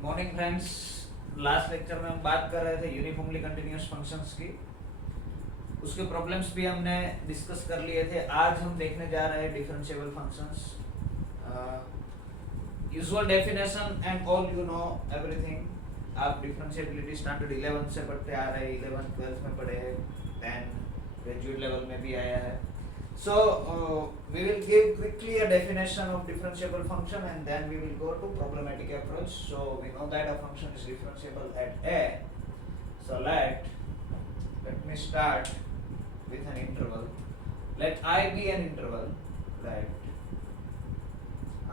Good morning friends. Last lecture में हम बात कर रहे थे यूनिफॉर्मली कंटिन्यूअस फंक्शंस की। उसके प्रॉब्लम्स भी हमने डिस्कस कर लिए थे। आज हम देखने जा रहे हैं differentiable functions. Usual definition and all you know everything. आप डिफरेंशिएबिलिटी स्टैंडर्ड 11 से पढ़ते आ रहे हैं, 11 12 में पढ़े हैं, 10 ग्रेजुएट लेवल में भी आया है। So we will give quickly a definition of differentiable function and then we will go to problematic approach. So we know that a function is differentiable at a. So let me start with an interval. Let I be an interval. Let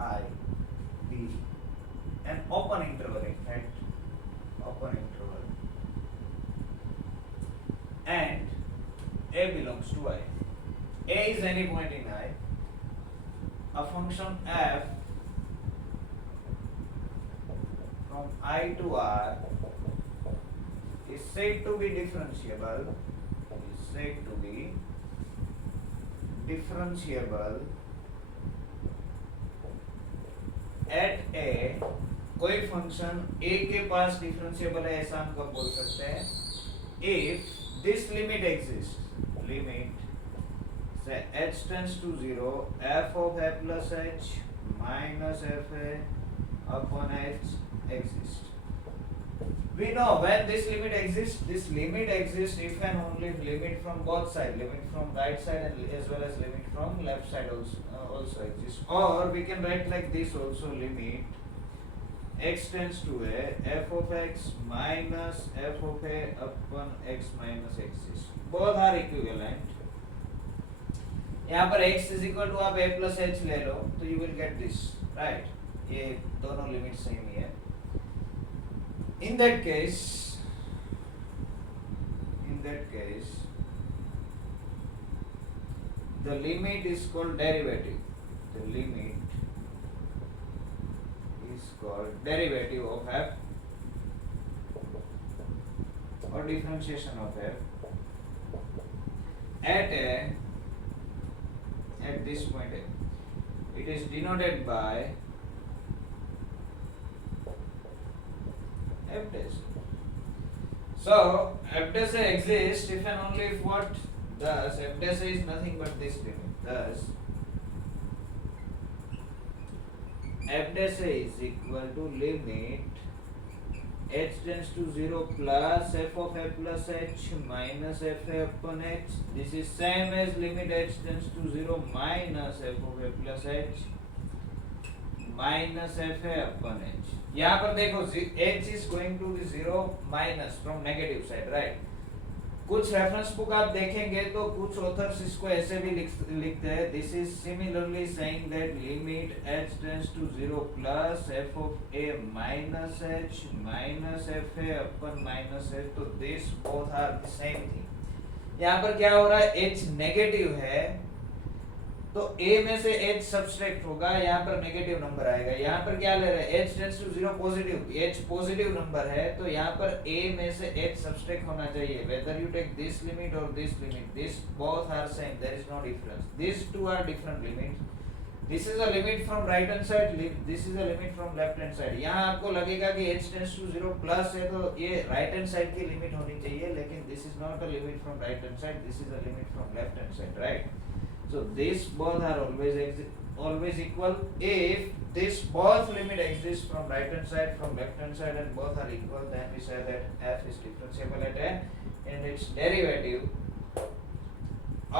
I be an open interval, in fact, open interval. And a belongs to I. A is any point in I. A function f from I to R is said to be differentiable. Is said to be differentiable at a. कोई function a के पास differentiable है ऐसा हम कब बोल सकते हैं? If this limit exists. Limit say h tends to 0, f of a plus h minus f a upon h exists. We know when this limit exists if and only if limit from both sides, limit from right side and as well as limit from left side also exists. Or we can write like this also: limit x tends to a f of x minus f of a upon x minus x is. Both are equivalent. यहाँ पर x is equal to आप a plus h ले लो तो you will get this, right? ये दोनों limit same ही है। In that case the limit is called derivative. The limit is called derivative of f or differentiation of f at this point a. It is denoted by f dash. So f dash exists if and only if what? Thus f dash is nothing but this limit. Thus f dash is equal to limit h tends to 0 plus f of a plus h minus f a upon h. This is same as limit h tends to 0 minus f of a plus h minus f a upon h. यहाँ पर देखो h is going to be 0 minus from negative side, right? कुछ reference book आप देखेंगे तो कुछ authors इसको ऐसे भी लिखते हैं. This is similarly saying that limit h tends to 0 plus f of a minus h minus f a upon minus h. तो this both are the same thing. यहाँ पर क्या हो रहा है, h नेगेटिव है तो a में से h सब्सट्रैक्ट होगा, यहाँ पर नेगेटिव नंबर आएगा. यहाँ पर क्या ले रहे हैं, h tends to 0 positive, h positive number है तो यहाँ पर a में से h सब्सट्रैक्ट होना चाहिए. Whether you take this limit और this limit, this both are same, there is no difference. This two are different limits. This is a limit from right hand side, this is a limit from left hand side. यहाँ आपको लगेगा कि h tends to 0 plus है तो ये right hand side की limit होनी चाहिए, लेकिन this is not a limit from right hand side, this is a limit from left hand side, right? So these both are always equal if this both limit exists from right hand side, from left hand side, and both are equal. Then we say that f is differentiable at a, and its derivative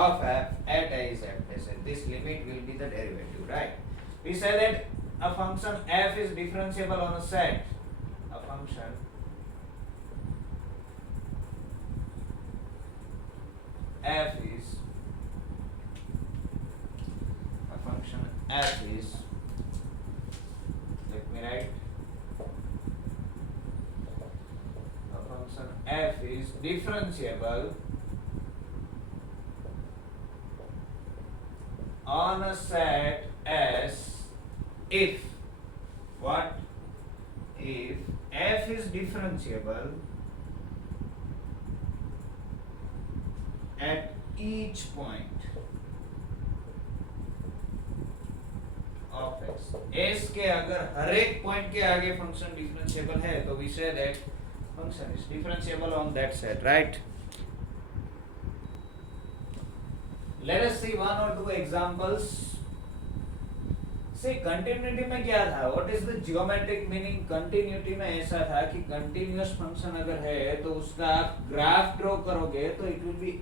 of f at a is f dash. This limit will be the derivative, right? We say that a function f is differentiable on a set. A function f is function f is, let me write, a function f is differentiable on a set S if what? If f is differentiable at each point of x. s के अगर हर एक point के आगे function differentiable है तो we say that function is differentiable on that set, right? Let us see one or two examples. See, continuity में क्या था? What is the geometric meaning? Continuity में ऐसा था कि continuous function अगर है तो उसका आप ग्राफ ड्रॉ करोगे तो it will be,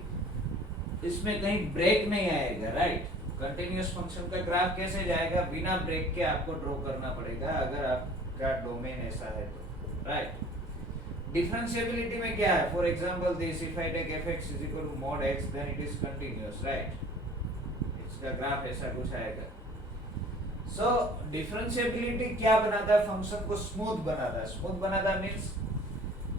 इसमें कहीं ब्रेक नहीं आएगा, राइट? कंटिन्यूअस फंक्शन का ग्राफ कैसे जाएगा? बिना ब्रेक के आपको ड्रॉ करना पड़ेगा अगर आपका डोमेन ऐसा है तो, राइट? डिफरेंशिएबिलिटी में क्या है? For example this, if I take fx is equal to mod x then it is continuous, right? इसका ग्राफ ऐसा कुछ आएगा. सो डिफरेंशिएबिलिटी क्या बनाता है? फंक्शन को स्मूथ बनाता है. स्मूथ बनाता मींस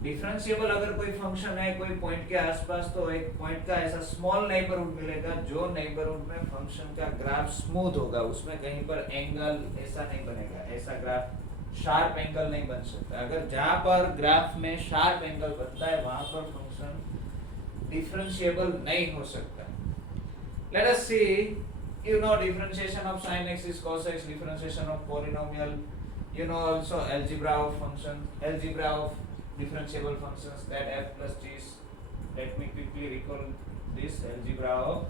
डिफरेंशिएबल अगर कोई फंक्शन है कोई पॉइंट के आसपास तो एक पॉइंट का ऐसा स्मॉल नेबरहुड मिलेगा जो नेबरहुड में फंक्शन का ग्राफ स्मूथ होगा, उसमें कहीं पर एंगल ऐसा नहीं बनेगा, ऐसा ग्राफ शार्प एंगल नहीं बन सकता. अगर जहां पर ग्राफ में शार्प एंगल बनता है वहां पर फंक्शन डिफरेंशिएबल नहीं हो सकता. Let us see, you know differentiation of sin x is cos x, differentiation of polynomial, you know also algebra of functions, algebra of differentiable functions, that f plus g is, let me quickly recall this algebra of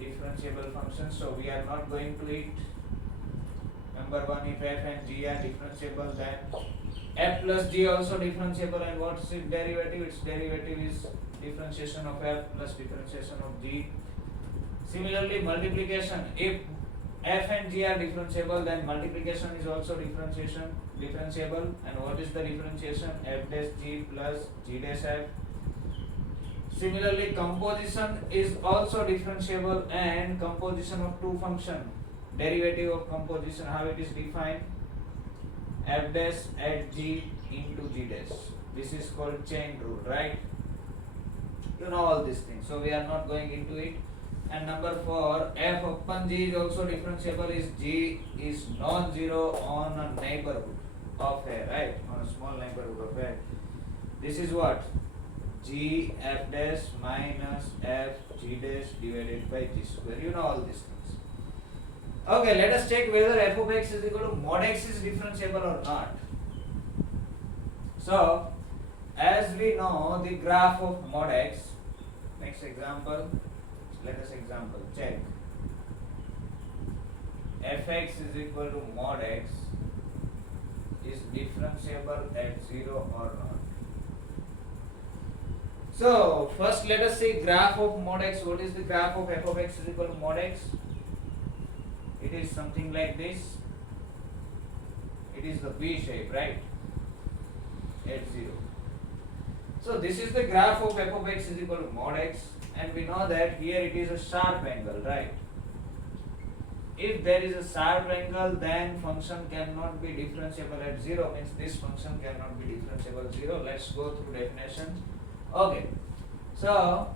differentiable functions. So we are not going to it. Number one, if f and g are differentiable then f plus g also differentiable, and what is its derivative? Its derivative is differentiation of f plus differentiation of g. Similarly, multiplication, if f and g are differentiable then multiplication is also differentiable, and what is the differentiation? F dash g plus g dash f. Similarly, composition is also differentiable, and composition of two function, derivative of composition, how it is defined? F dash at g into g dash. This is called chain rule, right? You know all these things, so we are not going into it. And number 4, f upon g is also differentiable if g is non-zero on a neighborhood of a, right? On a small neighborhood of a. This is what? G f dash minus f g dash divided by g square. You know all these things. Okay, let us check whether f of x is equal to mod x is differentiable or not. So, as we know the graph of mod x, next example, let us example check. Fx is equal to mod x is differentiable at 0 or not. So first let us see graph of mod x. What is the graph of f of x is equal to mod x? It is something like this. It is the V shape, right? At 0. So this is the graph of f of x is equal to mod x, and we know that here it is a sharp angle, right? If there is a sharp angle then function cannot be differentiable at 0, means this function cannot be differentiable 0. Let's go through definitions. Okay, so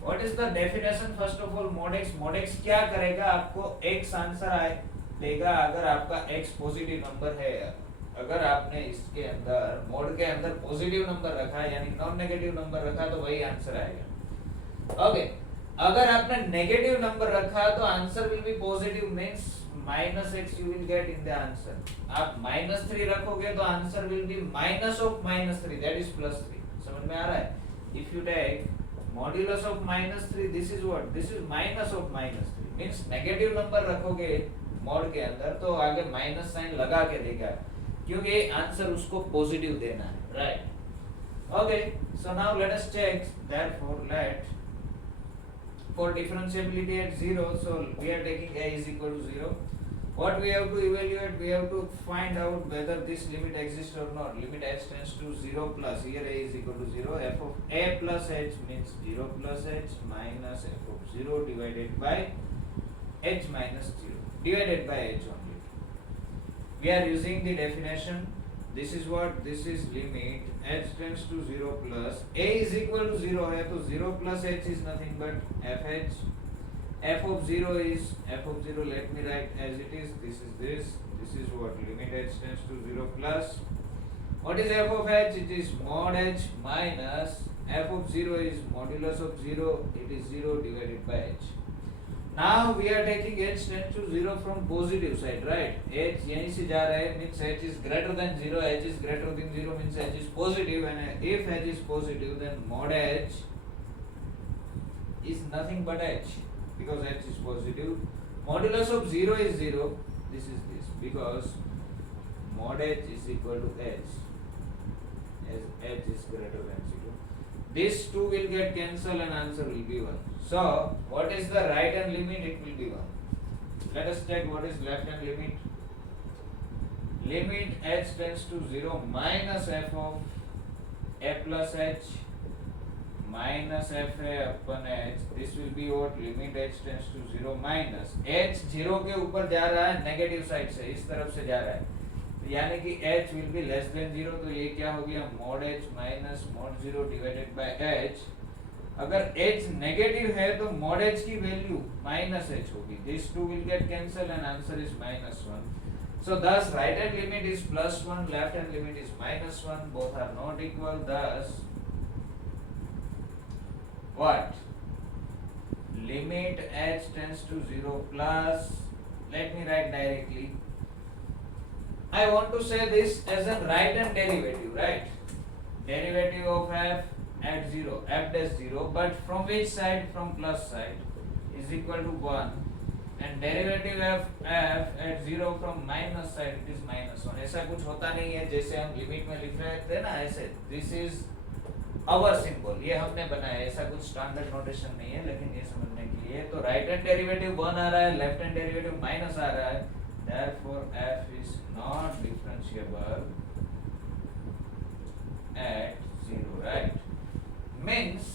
what is the definition? First of all, mod x क्या करेगा? आपको x answer देगा अगर आपका x positive number है. अगर आपने इसके अंदर मोड के अंदर पॉजिटिव नंबर रखा है यानी नॉन नेगेटिव नंबर रखा तो वही आंसर आएगा. ओके, अगर आपने नेगेटिव नंबर रखा तो answer will be positive, means -x you will get in the answer. आप -3 रखोगे तो answer will be minus of -3, that is +3. समझ में आ रहा है? If you take modulus of -3, this is what? This is minus of -3, means negative number रखोगे mod के अंदर तो आगे माइनस साइन लगा के देगा क्योंकि आंसर उसको पॉजिटिव देना है, right? Okay, so now let us check. Therefore let for differentiability at 0, so we are taking a is equal to 0. What we have to evaluate? We have to find out whether this limit exists or not. Limit h tends to 0 plus, here a is equal to 0, f of a plus h means 0 plus h minus f of 0 divided by h minus 0 divided by h only. We are using the definition. This is what? This is limit h tends to 0 plus a is equal to 0 है तो 0 plus h is nothing but fh. F of 0 is f of 0. Let me write as it is. This is this. This is what? Limit h tends to 0 plus. What is f of h? It is mod h minus f of 0 is modulus of 0. It is 0 divided by h. Now we are taking h tends to 0 from positive side, right? h यहीं से जा रहा है means h is greater than 0. h is greater than 0 means h is positive, and if h is positive then mod h is nothing but h, because h is positive. Modulus of 0 is 0. This is this, because mod h is equal to h as h is greater than 0. These two will get cancelled and answer will be 1. So what is the right hand limit? It will be 1. Let us check what is left hand limit. Limit h tends to 0 minus f of a plus h minus f a upon h. This will be what? Limit h tends to 0 minus h 0 के ऊपर जा रहा है negative side से, इस तरफ से जा रहा है, यानी कि h will be less than 0. तो ये क्या हो गया? mod h minus mod 0 divided by h. अगर h नेगेटिव है तो mod h की वैल्यू माइनस h होगी. These two will get cancelled and answer is minus 1. So thus right hand limit is plus 1, left hand limit is minus 1. Both are not equal. Thus what? Limit h tends to 0 plus, let me write directly. I want to say this as a right hand derivative, right? Derivative of f at 0, f dash 0, but from which side? From plus side, is equal to 1, and derivative of f at 0 from minus side, it is minus 1. ऐसा कुछ होता नहीं है जैसे हम limit में लिख रहे थे ना, ऐसे. दिस इज आवर सिंबल, ये हमने बनाया, ऐसा कुछ स्टैंडर्ड नोटेशन नहीं है, लेकिन ये समझने के लिए. तो राइट हैंड डेरिवेटिव 1 आ रहा है, लेफ्ट हैंड डेरिवेटिव माइनस आ रहा है. Therefore f is not differentiable at 0, right? Means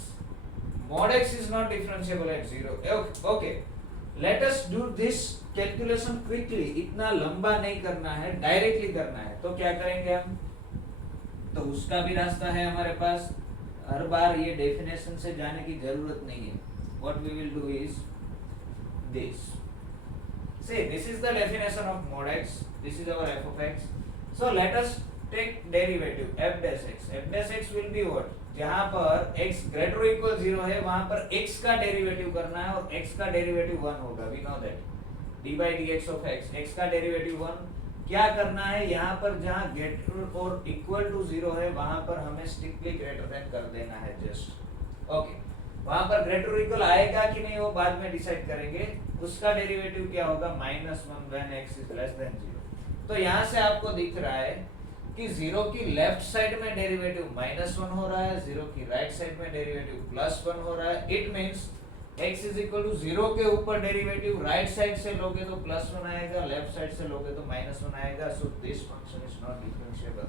mod x is not differentiable at 0. Okay. Let us do this calculation quickly. इतना लंबा नहीं करना है, डायरेक्टली करना है. तो क्या करेंगे हम? तो उसका भी रास्ता है हमारे पास. हर बार ये डेफिनेशन से जाने की जरूरत नहीं है. What we will do is this. See, this is the definition of mod x. This is our f of x. So let us take derivative f dash x. f dash x will be what? जहाँ पर x greater or equal 0 है, वहाँ पर x का derivative करना है, और x का डेरिवेटिव 1 होगा. We know that. d by dx of x. x का डेरिवेटिव 1. क्या करना है? यहाँ पर जहाँ greater और equal to 0 है, वहाँ पर हमें strictly greater than कर देना है just. Okay. वहां पर ग्रेटर इक्वल आएगा कि नहीं वो बाद में डिसाइड करेंगे. उसका डेरिवेटिव क्या होगा? -1 when x is less than 0. तो यहाँ से आपको दिख रहा है कि 0 की लेफ्ट साइड में डेरिवेटिव -1 हो रहा है, 0 की राइट साइड में डेरिवेटिव +1 हो रहा है. It means x is equal to 0 के ऊपर डेरिवेटिव राइट साइड से लोगे तो +1 आएगा, लेफ्ट साइड से लोगे तो -1 आएगा. So this function is not differentiable,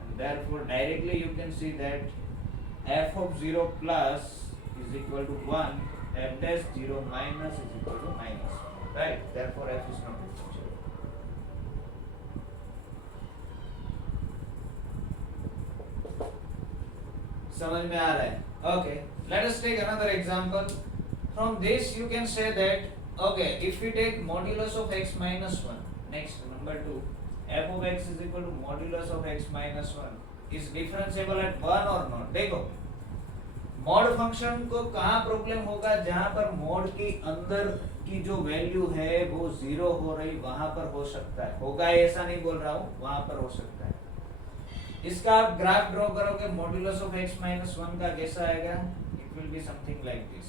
and therefore directly you can see that f of 0 plus is equal to 1, f dash 0 minus is equal to minus 1, right? Therefore f is not differentiable. समझ में आ रहा है? Okay, let us take another example. From this you can say that, okay, if we take modulus of x minus 1, next number 2, f of x is equal to modulus of x minus 1 is differentiable at 1 or not? देखो, mod function को कहाँ problem होगा? जहां पर mod के अंदर की जो वैल्यू है वो 0 हो रही, वहां पर हो सकता है. होगा ऐसा नहीं बोल रहा हूं, वहां पर हो सकता है. इसका आप ग्राफ ड्रॉ करोगे, मॉड्यूलस ऑफ x minus 1 का कैसा आएगा? It will be something like this.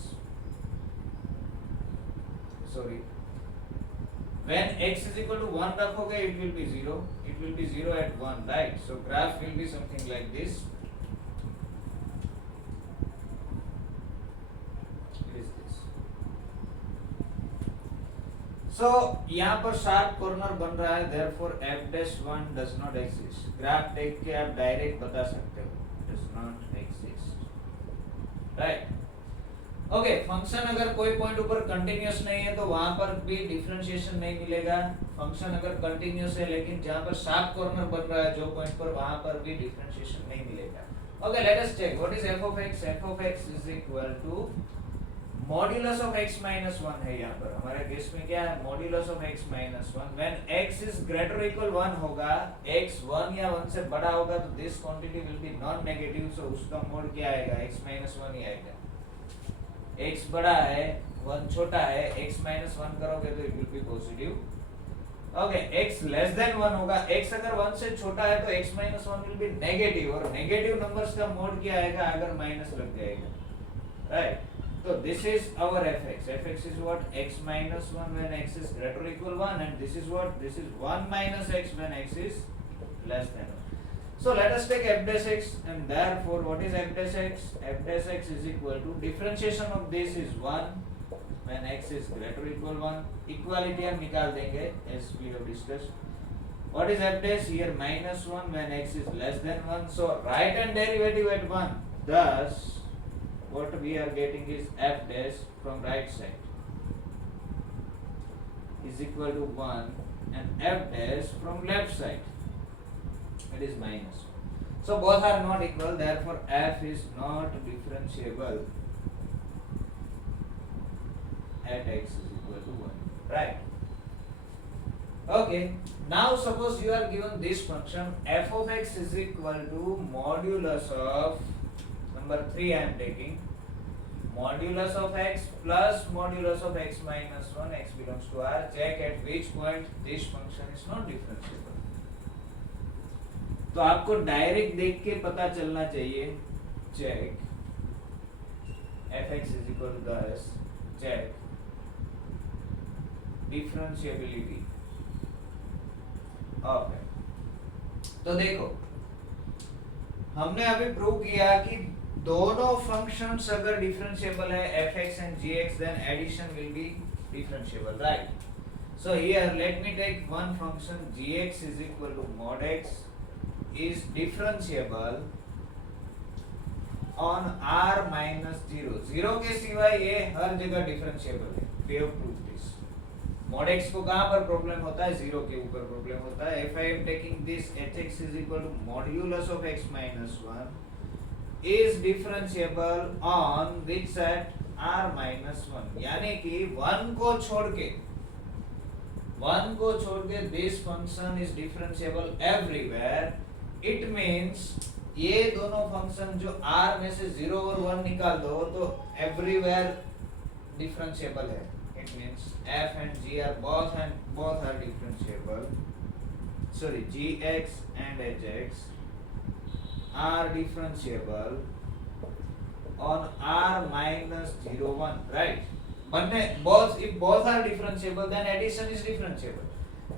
Sorry, when x is equal to 1 रखोगे it will be 0. It will be 0 at 1, right? So graph will be something like this. So यहाँ पर sharp corner बन रहा है, therefore f dash 1 does not exist. Graph देख के आप direct बता सकते हो, does not exist, right? Okay, function अगर कोई पॉइंट ऊपर कंटिन्यूअस नहीं है तो वहां पर भी डिफरेंशिएशन नहीं मिलेगा. फंक्शन अगर कंटिन्यूअस है लेकिन जहां पर शार्प कॉर्नर बन रहा है जो पॉइंट पर, वहां पर भी डिफरेंशिएशन नहीं मिलेगा. Okay, let us check what is f of x. f of x is equal to modulus of x minus 1 है. यहाँ पर हमारे केस में क्या है? Modulus of x minus 1. When x is greater equal 1 होगा, x 1 या 1 से बड़ा होगा तो this quantity will be non negative. So उसका मोड क्या आएगा? x minus 1 ही आएगा. x बड़ा है 1 छोटा है, x माइनस 1 करोगे तो it will be positive. Okay, x less than 1 होगा। x अगर 1 से छोटा है तो x minus 1 will be negative, और नेगेटिव नंबर्स का मोड क्या आएगा अगर माइनस लग जाएगा, right. So this is our fx. Fx is what? X minus 1 when x is greater or equal 1, and this is what? This is 1 minus x when x is less than 1. So let us take f dash x, and therefore what is f dash x? F dash x is equal to differentiation of this is 1 when x is greater or equal 1. Equality हम निकाल देंगे as we have discussed. What is f dash here? Minus 1 when x is less than 1. So right hand derivative at 1. Thus what we are getting is f dash from right side is equal to 1, and f dash from left side it is minus 1. So both are not equal, therefore f is not differentiable at x is equal to 1, right? Okay, now suppose you are given this function f of x is equal to modulus of number 3 I am taking, modulus of x plus modulus of x minus 1, x belongs to R. Check at which point this function is not differentiable. तो आपको direct देख के पता चलना चाहिए। Check fx is equal to this, check differentiability of x। तो देखो हमने अभी प्रूव किया कि दोनों फंक्शंस अगर डिफरेंशिएबल है fx and gx, then addition will be differentiable, right? So here let me take one function gx is equal to mod x is differentiable on r minus 0. 0 के सिवाय ये हर जगह डिफरेंशिएबल है। We have proved this. mod x को कहाँ पर problem होता है? 0 के ऊपर प्रॉब्लम होता है। If I am taking this hx is equal to modulus of x minus 1 is differentiable on which set? r minus 1, यानी कि 1 को छोड़ के this function is differentiable everywhere. It means ये दोनों फंक्शन जो r में से 0 और 1 निकाल दो तो everywhere differentiable है। It means f and g are both are differentiable. Sorry, gx and hx are differentiable on r minus 0 1, right? If both are differentiable, then addition is differentiable,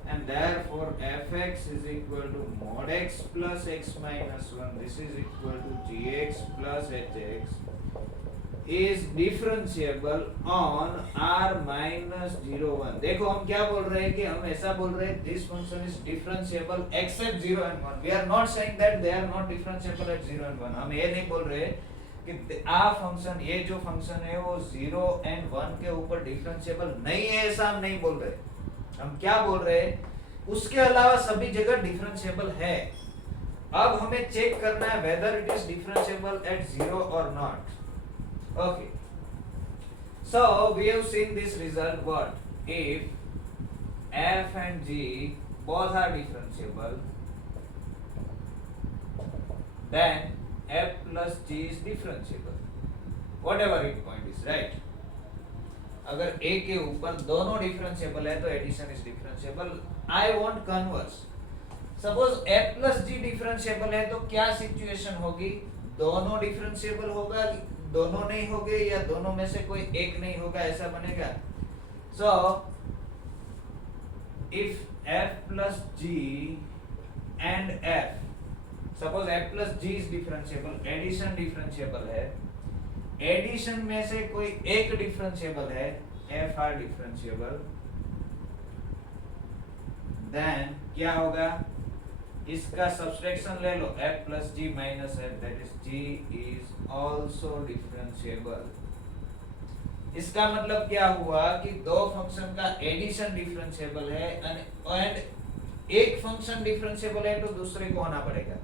and therefore fx is equal to mod x plus x minus 1, this is equal to gx plus hx is differentiable on r minus 0 1। देखो हम क्या बोल रहे हैं कि हम ऐसा बोल रहे हैं this function is differentiable except 0 and 1। We are not saying that they are not differentiable at 0 and 1। हम ये नहीं बोल रहे कि आ फंक्शन, ये जो फंक्शन है वो 0 and 1 के ऊपर डिफरेंशिएबल नहीं है, ऐसा हम नहीं बोल रहे। हम क्या बोल रहे हैं, उसके अलावा सभी जगह डिफरेंशिएबल है। अब हमें चेक करना है whether it is differentiable at 0 or not। Okay, so we have seen this result, what if f and g both are differentiable, then f plus g is differentiable whatever its point is, right? अगर a के ऊपर दोनों differentiable है तो addition is differentiable. I want converse, suppose f plus g differentiable है तो क्या situation होगी? दोनों डिफरेंशिएबल होगा, दोनों नहीं होंगे, या दोनों में से कोई एक नहीं होगा, ऐसा बनेगा। So if f plus g and f, suppose f plus g is differentiable, addition differentiable है, एडिशन में से कोई एक डिफरेंशिएबल है, f आर डिफरेंशिएबल, देन क्या होगा? इसका सब्सट्रैक्शन ले लो, f plus g minus f, that is g is also differentiable। इसका मतलब क्या हुआ कि दो फंक्शन का एडिशन डिफरेंशिएबल है एंड एक फंक्शन डिफरेंशिएबल है तो दूसरे को आना पड़ेगा।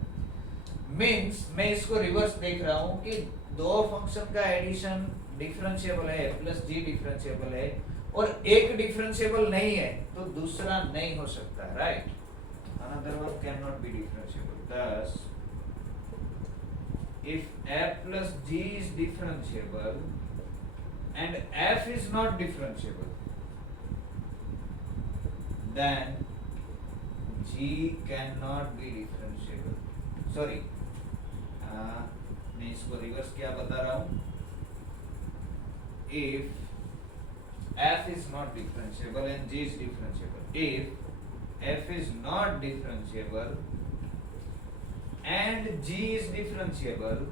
मींस मैं इसको रिवर्स देख रहा हूं कि दो फंक्शन का एडिशन डिफरेंशिएबल है, f plus g डिफरेंशिएबल है, और एक डिफरेंशिएबल नहीं है तो दूसरा नहीं हो सकता, right? Another one cannot be differentiable. Thus, if f plus g is differentiable and f is not differentiable, then g cannot be differentiable. Sorry, मैं इसको रिवर्स क्या बता रहा हूँ. If f is not differentiable and g is differentiable, if f is not differentiable and g is differentiable,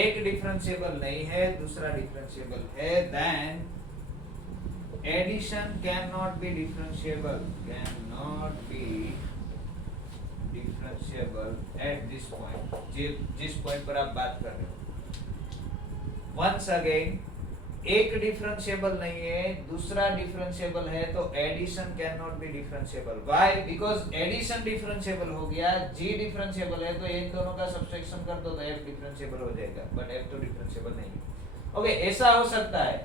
एक differentiable नहीं है दूसरा डिफरेंशिएबल है, then addition cannot be differentiable, cannot be differentiable at this point, जिस point पर आप बात कर रहे हो. Once again, एक डिफरेंशिएबल नहीं है दूसरा डिफरेंशिएबल है तो addition can not be differentiable. Why? Because addition differentiable हो गया, जी डिफरेंशिएबल है तो इन दोनों का सब्सट्रैक्शन कर दो तो एफ डिफरेंशिएबल हो जाएगा, बट एफ तो डिफरेंशिएबल नहीं है. ओके, ऐसा हो सकता है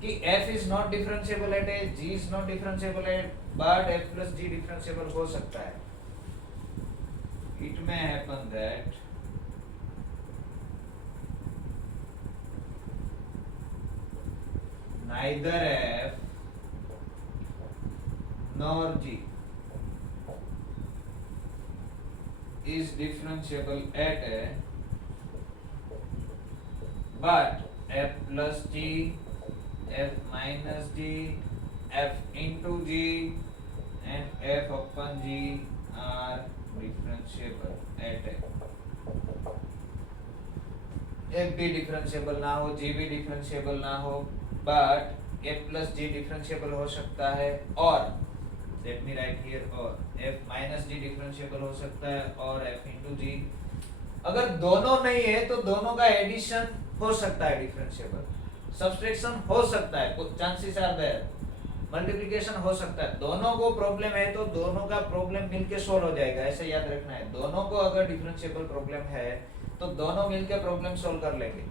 कि f is not differentiable at a, g is not differentiable at, but f plus g differentiable हो सकता है. It may happen that neither f nor g is differentiable at a, but f plus g, f minus g, f into g and f upon g are differentiable at a. f भी differentiable ना हो, g भी differentiable ना हो, but f plus g differentiable हो सकता है, और लेट मी राइट हियर, और f माइनस जी डिफरेंशिएबल हो सकता है, और f इनटू जी. अगर दोनों नहीं है तो दोनों का एडिशन हो सकता है डिफरेंशिएबल, सब्सट्रैक्शन हो सकता है, कुछ चांसेस आर देयर, मल्टीप्लिकेशन हो सकता है. दोनों को प्रॉब्लम है तो दोनों का प्रॉब्लम मिलके सॉल्व हो जाएगा, ऐसे याद रखना है. दोनों को अगर डिफरेंशिएबल प्रॉब्लम है तो दोनों मिलके प्रॉब्लम सॉल्व कर लेंगे.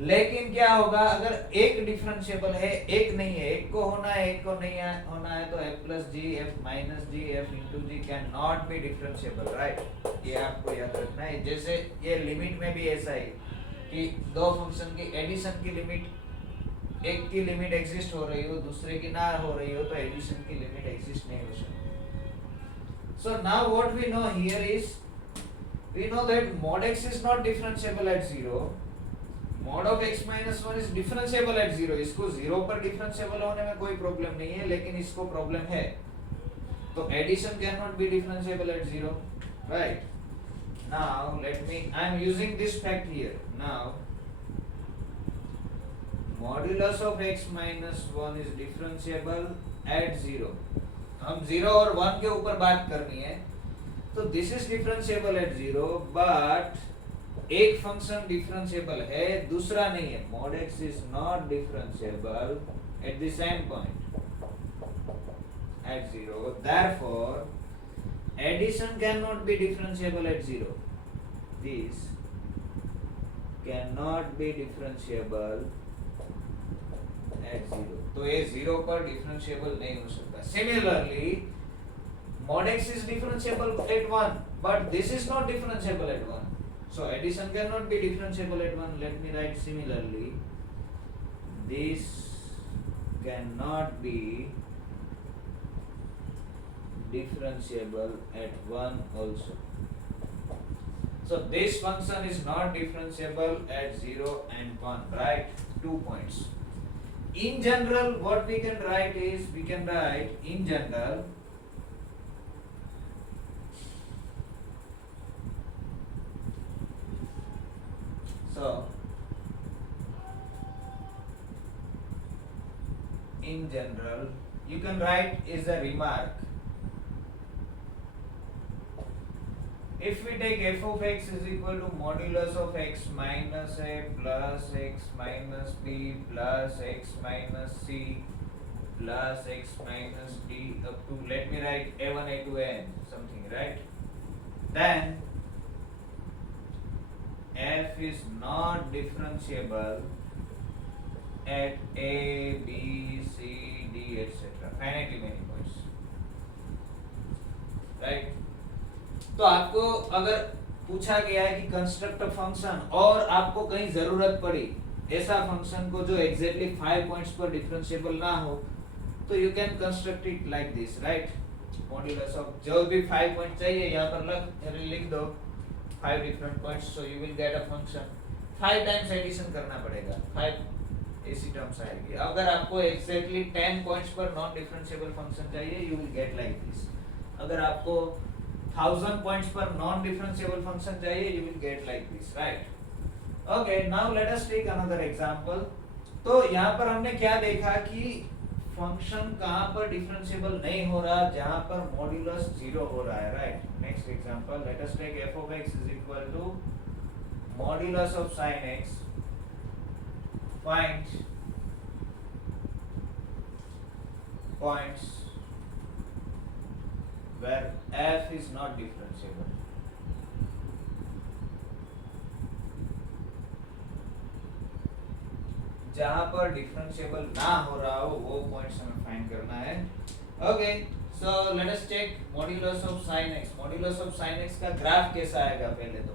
लेकिन क्या होगा अगर एक डिफरेंशिएबल है एक नहीं है, एक को होना है एक को नहीं होना है, तो f plus g, f minus g, f into g can not be differentiable, right. ये आपको याद रखना है. जैसे ये लिमिट में भी ऐसा है कि दो फंक्शन की एडिशन की लिमिट, एक की लिमिट एग्जिस्ट हो रही हो दूसरे की ना हो रही हो तो एडिशन की लिमिट एग्जिस्ट नहीं हो सकती. So now what we know here is, we know that mod x is not differentiable at 0, mod of x minus 1 is differentiable at 0. इसको 0 पर डिफरेंशिएबल होने में कोई प्रॉब्लम नहीं है, लेकिन इसको प्रॉब्लम है. तो addition can not be differentiable at 0, right. Now let me, I am using this fact here. Now modulus of x minus 1 is differentiable at 0. हम 0 और 1 के ऊपर बात करनी है, तो this is differentiable at 0, but एक फंक्शन डिफरेंशिएबल है दूसरा नहीं है. mod x is not differentiable at the same point at 0, therefore addition cannot be differentiable at 0. This cannot be differentiable at 0. तो ये 0 पर डिफरेंशिएबल नहीं हो सकता. Similarly, mod x is differentiable at 1, but this is not differentiable at 1. So addition cannot be differentiable at 1. Let me write similarly. This cannot be differentiable at 1 also. So this function is not differentiable at 0 and 1, right? 2 points. In general, what we can write is, we can write in general, so in general you can write is a remark, if we take f of x is equal to modulus of x minus a plus x minus b plus x minus c plus x minus d up to, let me write a1 a2 n something, right? Then f is not differentiable at a, b, c, d, etc. finitely many points, right? तो आपको अगर पूछा गया है कि construct a function और आपको कहीं जरूरत पड़ी ऐसा फंक्शन को जो एग्जैक्टली 5 पॉइंट्स पर डिफरेंशिएबल ना हो, तो you can construct it like this, right? Modulus of जो भी 5 पॉइंट चाहिए यहाँ पर लिख दो 5 different points, so you will get a function. 5 times addition करना पड़ेगा, 5 ऐसी टर्म्स आएगी। अगर आपको एग्जैक्टली 10 पॉइंट्स पर नॉन डिफरेंशिएबल फंक्शन चाहिए, you will get like this. अगर आपको 1000 पॉइंट्स पर नॉन डिफरेंशिएबल फंक्शन चाहिए, you will get like this, right? Okay, now let us take another example. तो यहाँ पर हमने क्या देखा कि फंक्शन कहाँ पर डिफरेंशिएबल नहीं हो रहा, जहाँ पर मॉड्यूलस 0 हो रहा है, right? Next example, let us take f of x is equal to modulus of sin x, find points where f is not differentiable. जहां पर डिफरेंशिएबल ना हो रहा हो वो पॉइंट्स हमें फाइंड करना है। Okay, so let us check modulus of sin x। Modulus of sin x का ग्राफ कैसा आएगा पहले तो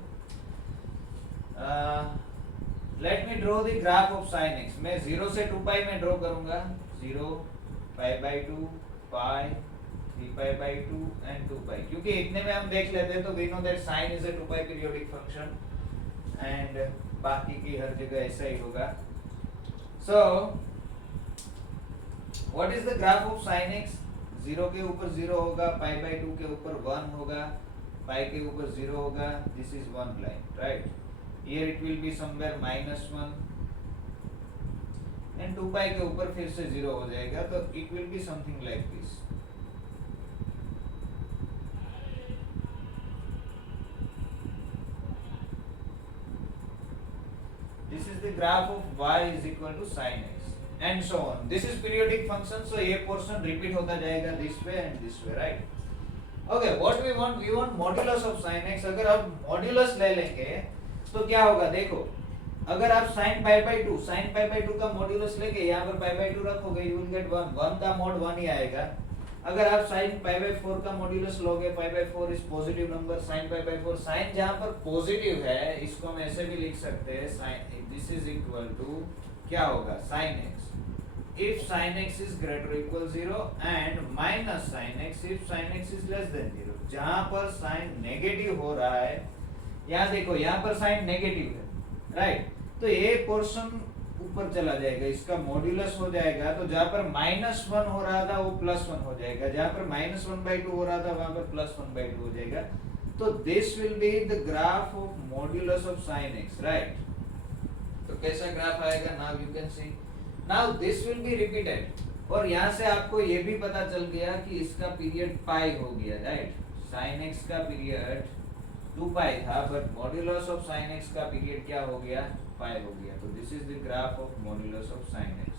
let me draw the graph of sin x। मैं 0 से 2 पाई में ड्रॉ करूंगा, 0 π/2 पाई 3π/2 एंड 2 पाई, क्योंकि इतने में हम देख लेते हैं तो we know that sin is a 2 pi periodic function and बाकी की हर जगह ऐसा ही होगा। So, what is the graph of sin x? 0 के ऊपर 0 होगा, π/2 के ऊपर 1 होगा, पाई के ऊपर 0 होगा, this is one line, right? Here it will be somewhere -1 and 2 पाई के ऊपर फिर से 0 हो जाएगा, तो it will be something like this. This is the graph of y is equal to sin x and so on. This is periodic function, so ये portion repeat होता जाएगा this way and this way, right? Okay, what we want? We want modulus of sin x. अगर आप modulus ले लेंगे तो क्या होगा? देखो, अगर आप sin π/2 का मॉड्यूलस लेके यहाँ पर π/2 रखोगे, you will get 1 का mod 1 ही आएगा। अगर आप sin π/4 का मॉड्यूलस लोगे, π/4 is positive number, sin π/4, sin जहाँ पर पॉजिटिव है इसको हम ऐसे भी लिख सकते हैं, sin this is equal to क्या होगा? sin x if sin x is greater or equal 0 and minus sin x if sin x is less than 0। जहाँ पर sin नेगेटिव हो रहा है, यहाँ देखो यहाँ पर sin नेगेटिव है, राइट? तो ये पोर्शन ऊपर चला जाएगा, इसका मॉड्यूलस हो जाएगा, तो जहाँ पर -1 हो रहा था वो +1 हो जाएगा, जहाँ पर -1/2 हो रहा था वहाँ पर +1/2 हो जाएगा। तो this will be the graph of modulus of sin x, right? तो कैसा ग्राफ आएगा? Now you can see, now this will be repeated, और यहाँ से आपको ये भी पता चल गया कि इसका पीरियड पाई हो गया, राइट? sin x का पीरियड 2 पाई था, but modulus of sin x का पीरियड क्या हो गया? पाई हो गया। तो this is the graph of modulus of sin x।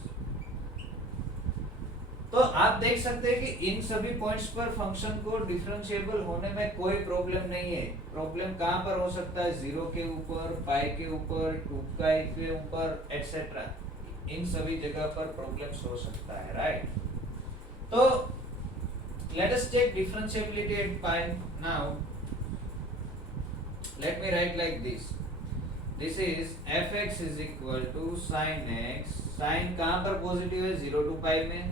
तो आप देख सकते हैं कि इन सभी पॉइंट्स पर फंक्शन को डिफरेंशिएबल होने में कोई प्रॉब्लम नहीं है। प्रॉब्लम कहाँ पर हो सकता है? 0 के ऊपर, पाई के ऊपर, 2 पाई के ऊपर एटसेट्रा, इन सभी जगह पर प्रॉब्लम्स हो सकता है, राइट? तो let us take differentiability at pi. Now let me write like this, this is fx is equal to sin x, sin कहाँ पर पॉजिटिव है? 0 to pi में,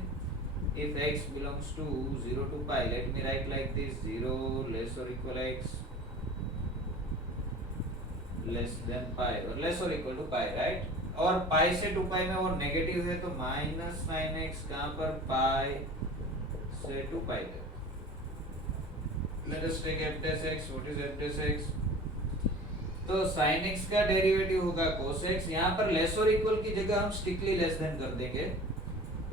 if x belongs to 0 to pi, let me write like this, 0 less or equal x less than pi or less or equal to pi, right? और pi से 2 pi में वो negative है, तो minus sin x कहाँ पर? pi से 2 pi तक। let us take f dash x, what is f dash x? तो sin x का डेरिवेटिव होगा cos x, यहाँ पर लेस और इक्वल की जगह हम स्ट्रिक्टली लेस देन कर देंगे,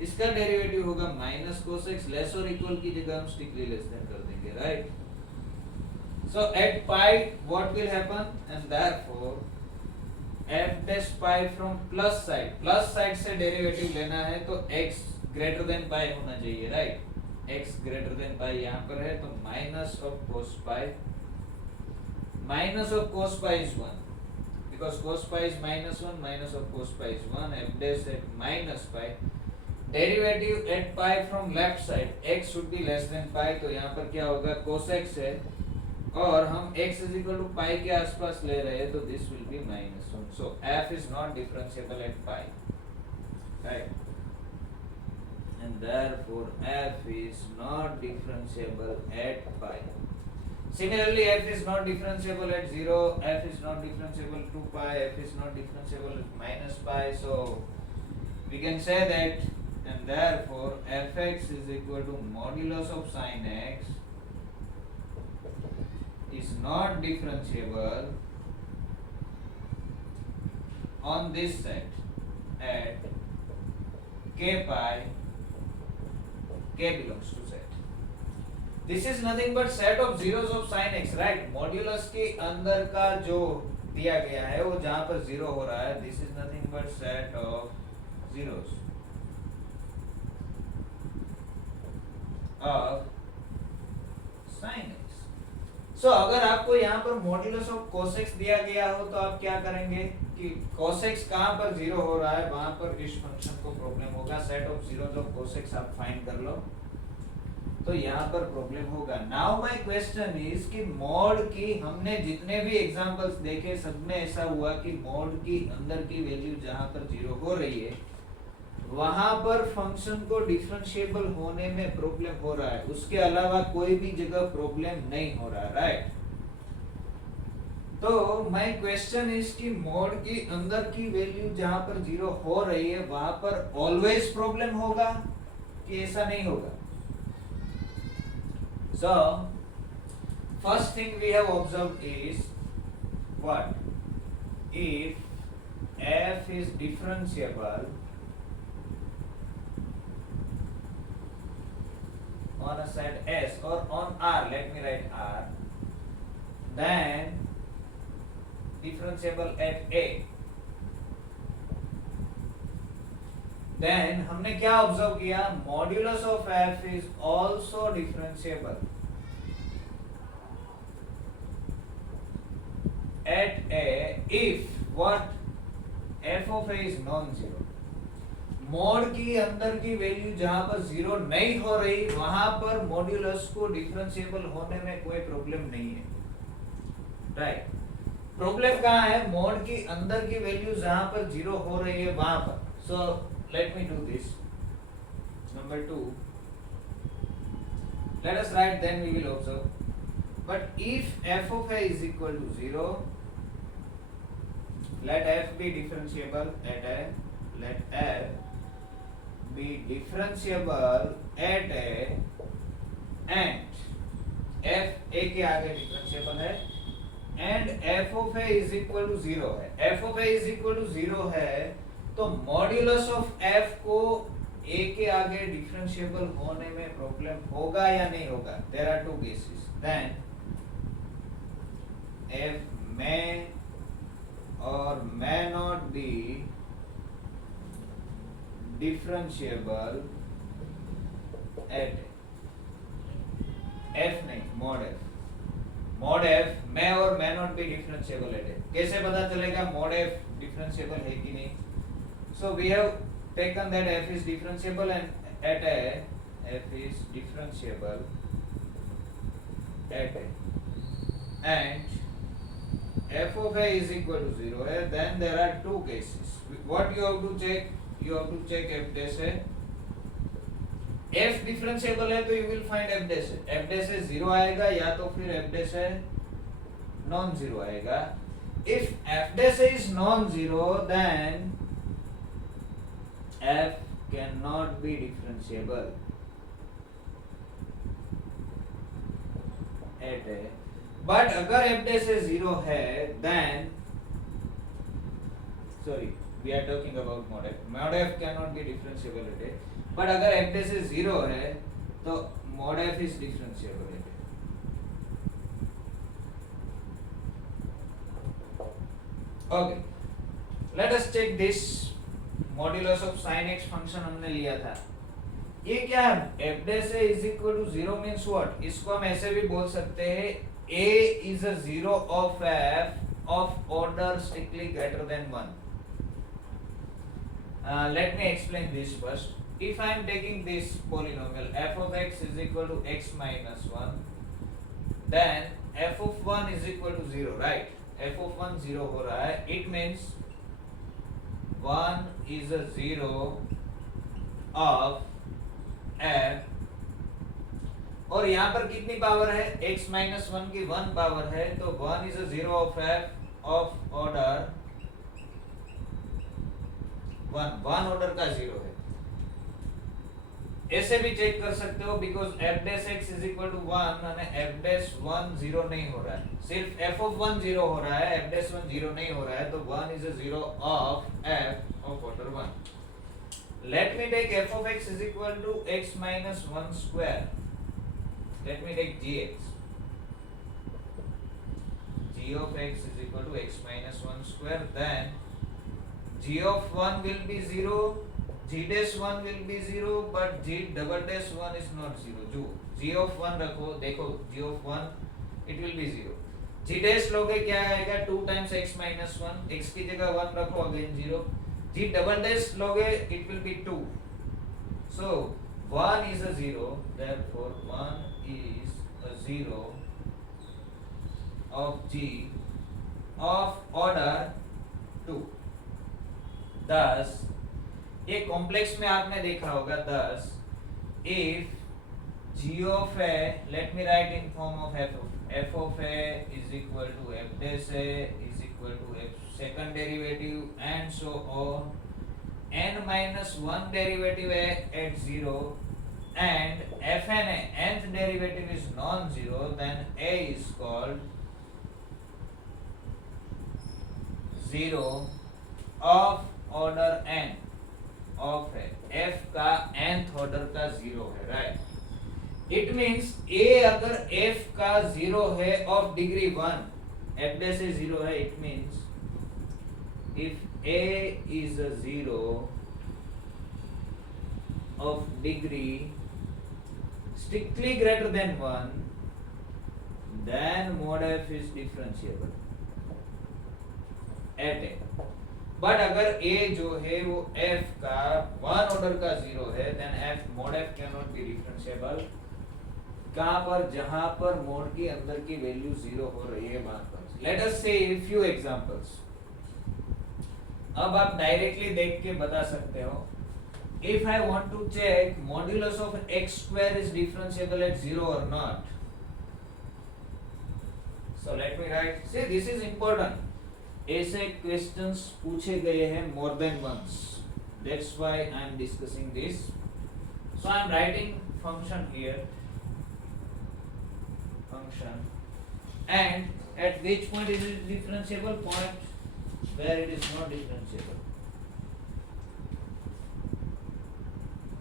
इसका डेरिवेटिव होगा माइनस cos x, लेस और इक्वल की जगह हम स्ट्रिक्टली लेस देन कर देंगे, राइट? So at pi what will happen, and therefore f dash pi from plus side से डेरिवेटिव लेना है तो x ग्रेटर देन पाई होना चाहिए, राइट? x ग्रेटर देन पाई यहाँ पर है, तो minus of cos pi, minus of cos pi is 1 because cos pi is -1, minus of cos pi is 1, f dash at minus pi, derivative at pi from left side, x should be less than pi, तो यहाँ पर क्या होगा? cos x है, और हम x is equal to pi के आसपास ले रहे हैं, तो this will be -1. So f is not differentiable at pi, right, and therefore f is not differentiable at pi. Similarly, f is not differentiable at 0, f is not differentiable to pi, f is not differentiable at minus pi. So we can say that, and therefore fx is equal to modulus of sin x is not differentiable on this set at k pi, k belongs to set. This is nothing but set of zeros of sin x, right? Modulus के अंदर का जो दिया गया है वो जहां पर जीरो हो रहा है, this is nothing but set of zeros of sin x. So अगर आपको यहाँ पर मॉड्यूलस ऑफ cos x दिया गया हो तो आप क्या करेंगे कि cos x कहाँ पर जीरो हो रहा है वहां पर इस फंक्शन को प्रॉब्लम होगा. Set of zeros of cos x आप फाइंड कर लो तो यहाँ पर प्रॉब्लम होगा. नाउ माय क्वेश्चन इज कि मॉड की हमने जितने भी एग्जांपल्स देखे सब में ऐसा हुआ कि मॉड की अंदर की वैल्यू जहां पर जीरो हो रही है वहां पर फंक्शन को डिफरेंशिएबल होने में प्रॉब्लम हो रहा है, उसके अलावा कोई भी जगह प्रॉब्लम नहीं हो रहा, राइट. तो माय क्वेश्चन इज कि मॉड की अंदर की वैल्यू जहां पर जीरो हो रही है वहां पर ऑलवेज प्रॉब्लम होगा कि ऐसा नहीं होगा. So, first thing we have observed is what? If f is differentiable on a set S or on R, let me write R, then differentiable at A. Then हमने क्या ऑब्जर्व किया? Modulus of f is also differentiable at a if what? f of a is non zero. Mod की अंदर की value जहां पर zero नहीं हो रही वहां पर मॉड्यूलस को डिफरेंशिएबल होने में कोई प्रॉब्लम नहीं है, राइट. प्रॉब्लम कहाँ है? मॉड की अंदर की वैल्यू जहां पर जीरो हो रही है वहां पर. सो let me do this. Number 2, let us write, then we will observe. But if f of a is equal to 0, let f be differentiable at a, let f be differentiable at a, and f a के आगे differentiable है and f of a is equal to 0 है. f of a is equal to 0 है तो modulus of f को a के आगे differentiable होने में प्रॉब्लम होगा या नहीं होगा? There are two cases. Then f may or may not be differentiable at f नहीं, mod f may or may not be differentiable at a. कैसे पता चलेगा mod f डिफरेंशिएबल है कि नहीं? So we have taken that f is differentiable and at a, f is differentiable at a, and f of a is equal to 0 है. Then there are two cases. What you have to check? You have to check f dash है. f differentiable है तो you will find f dash है. f dash है 0 आएगा या तो फिर f dash है नॉन जीरो आएगा. If f dash is non-zero, then f cannot be differentiable at a. But अगर f dash is 0 है, then sorry, we are talking about mod f. Mod f cannot be differentiable at a. But अगर f dash is 0 है, तो mod f is differentiable at a. Okay, let us check this. Modulus of sin x function हमने लिया था. ये क्या है? f dash is equal to 0 means what? इसको हम ऐसे भी बोल सकते हैं a is a zero of f of order strictly greater than 1. Let me explain this first. If I am taking this polynomial f of x is equal to x minus 1 then f of 1 is equal to 0, right? f of 1 0 हो रहा है, it means 1 is a 0 of f, और यहाँ पर कितनी power है? x minus 1 की 1 power है, तो 1 is a 0 of f of order 1 order का 0 है। ऐसे भी चेक कर सकते हो, because f dash x is equal to 1 और f dash 1 0 नहीं हो रहा है, सिर्फ f of 1 0 हो रहा है, f dash 1 0 नहीं हो रहा है, तो 1 is a 0 of f of order 1. Let me take f of x is equal to x minus 1 square. Let me take gx. G of x is equal to x minus 1 square. Then g of 1 will be 0, g dash 1 will be 0, but g double dash 1 is not 0. जो g of 1 रखो, देखो g of 1 it will be 0. g dash लोगे क्या आएगा? 2 times x minus 1, x की जगह 1 रखो, again 0. g double dash लोगे it will be 2. So 1 is a 0, therefore 1 is a 0 of g of order 2. Thus ये कॉम्प्लेक्स में आपने देखा होगा, thus if g of a, let me write in form of f of a is equal to f dash a is equal to f second derivative and so on, n minus 1 derivative a at 0 and fn a nth derivative is non-zero, then a is called 0 of order n of f का nth order का 0 है, right? It means a अगर f का 0 है of degree 1, f dash से 0 है, it means if a is a 0 of degree strictly greater than 1, then mod f is differentiable at a. But अगर a जो है वो f का 1 ऑर्डर का 0 है, then f mod f cannot be differentiable. कहाँ पर? जहां पर मोड की अंदर की वैल्यू 0 हो रही है वहां पर. Let us say a few examples. अब आप डायरेक्टली देख के बता सकते हो. If I want to check modulus of x square is differentiable at 0 or not. So let me write. See, this is important. ऐसे क्वेश्चंस पूछे गए हैं more than once. That's why I am discussing this. So I am writing function here. Function. And at which point it is differentiable? Point where it is not differentiable.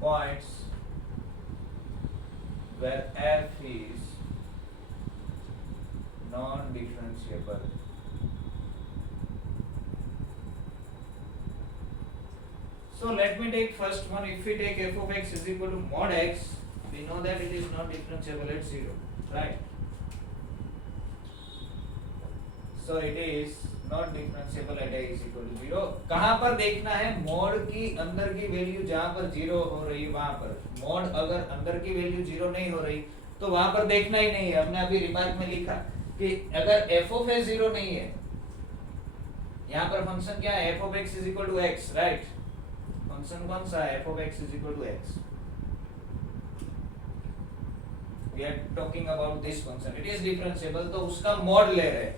Points where f is non-differentiable. So let me take first one. If we take f of x is equal to mod x, we know that it is not differentiable at 0, right? So it is not differentiable at a is equal to 0. कहाँ पर देखना है? Mode की अंदर की value जहाँ पर 0 हो रही है वहाँ पर. मोड अगर अंदर की वैल्यू 0 नहीं हो रही तो वहाँ पर देखना ही नहीं है. हमने अभी रिमार्क में लिखा कि अगर f of a 0 नहीं है, यहाँ पर फंक्शन क्या है? f of x is equal to x, right? Function कौन सा है? f of x is equal to x. We are talking about this function. It is differentiable, तो उसका मोड ले रहे हैं.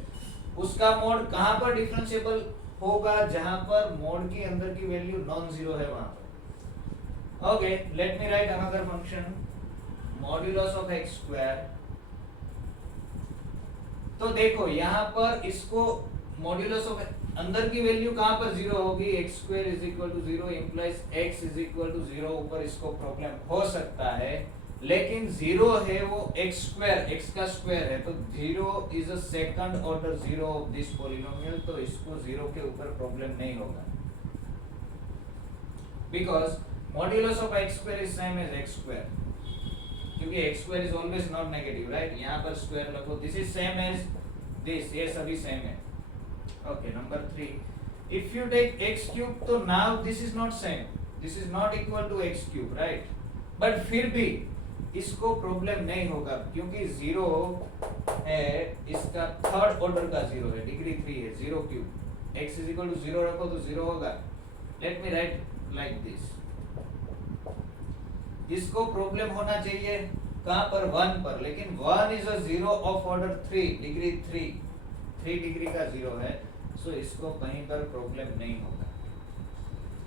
उसका मोड कहाँ पर डिफरेंशिएबल होगा? जहां पर मोड की अंदर की वैल्यू नॉन जीरो है वहां पर. Okay, late me right another function modulus of x square. तो देखो यहाँ पर इसको मॉड्यूलस ऑफ अंदर की वैल्यू कहाँ पर 0 होगी? x square is equal to 0 implies x is equal to 0. ऊपर इसको प्रॉब्लम हो सकता है, लेकिन 0 है वो x स्क्वायर, x का स्क्वायर है, तो 0 is a second order 0 of this polynomial, तो इसको 0 के ऊपर प्रॉब्लम नहीं होगा. Because modulus of x square is same as x square, क्योंकि x square is always not negative, right? यहाँ पर स्क्वायर रखो. This is same as this, ये सभी सेम है. Okay, number 3, if you take x cube, तो now this is not same, this is not equal to x cube, right? But फिर भी इसको प्रॉब्लम नहीं होगा, क्योंकि 0 है इसका थर्ड ऑर्डर का जीरो है, डिग्री 3 है, 0 cube, x is equal to 0 रखो तो 0 होगा। Let me write like this. इसको प्रॉब्लम होना चाहिए कहां पर, 1 पर, लेकिन 1 is a zero of order 3, degree 3 degree का जीरो है, सो इसको कहीं पर प्रॉब्लम नहीं होगा।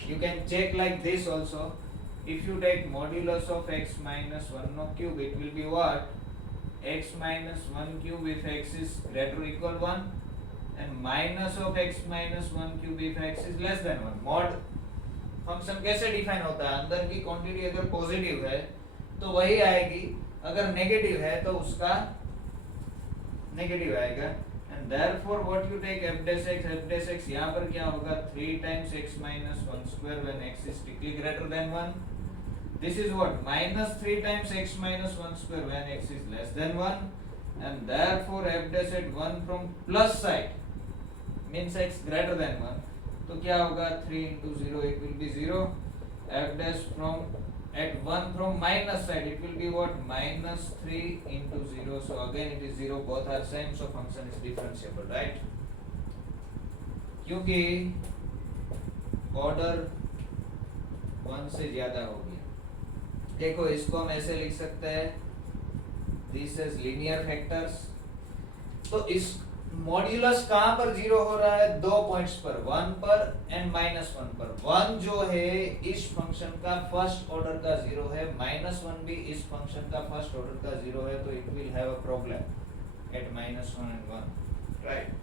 You can check like this also, if you take modulus of x minus 1 no cube, it will be what, x minus 1 cube if x is greater or equal 1 and minus of x minus 1 cube if x is less than 1। mod function कैसे define होता है, अंदर की quantity अगर positive है तो वही आएगी, अगर नेगेटिव है तो उसका नेगेटिव आएगा। And therefore what you take f dash x यहां पर क्या होगा, 3 times x minus 1 square when x is strictly greater than 1। This is what, minus 3 times x minus 1 square when x is less than 1, and therefore f dash at 1 from plus side means x greater than 1, तो क्या होगा, 3 into 0 it will be 0, f dash from at 1 from minus side it will be what, minus 3 into 0, so again it is 0, both are same, so function is differentiable, right? क्योंकि order 1 से ज्यादा हो गया। देखो इसको हम ऐसे लिख सकते हैं, दिस इज लीनियर फैक्टर्स। तो इस मॉड्यूलस कहां पर जीरो हो रहा है, 2 पॉइंट्स पर, 1 पर एंड -1 पर। 1 जो है इस फंक्शन का फर्स्ट ऑर्डर का जीरो है, -1 भी इस फंक्शन का फर्स्ट ऑर्डर का जीरो है, तो it will have a problem at -1 and 1, right?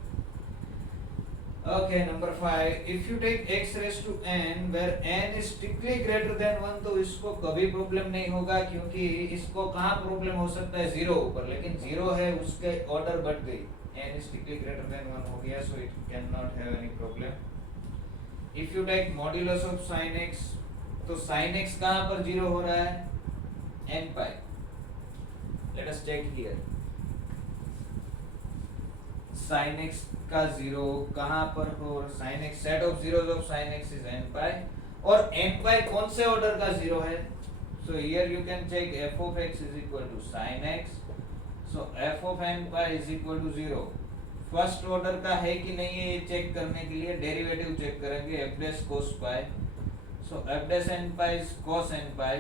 Okay, number 5, if you take x raised to n where n is strictly greater than 1, तो इसको कभी प्रॉब्लम नहीं होगा, क्योंकि इसको कहाँ प्रॉब्लम हो सकता है, 0 ऊपर, लेकिन 0 है उसके ऑर्डर बढ़ गई, n is strictly greater than 1 हो गया, so it cannot have any problem। If you take modulus of sin x, तो sin x कहाँ पर 0 हो रहा है, n pi। Let us check here, sin x का 0 कहां पर हो, sin x set of zeros of sin x is n pi, और n pi कौन से ऑर्डर का 0 है, so here you can check f of x is equal to sin x, so f of n pi is equal to 0। First order का है कि नहीं है ये चेक करने के लिए डेरिवेटिव चेक करेंगे, f dash cos pi, so f dash n pi is cos n pi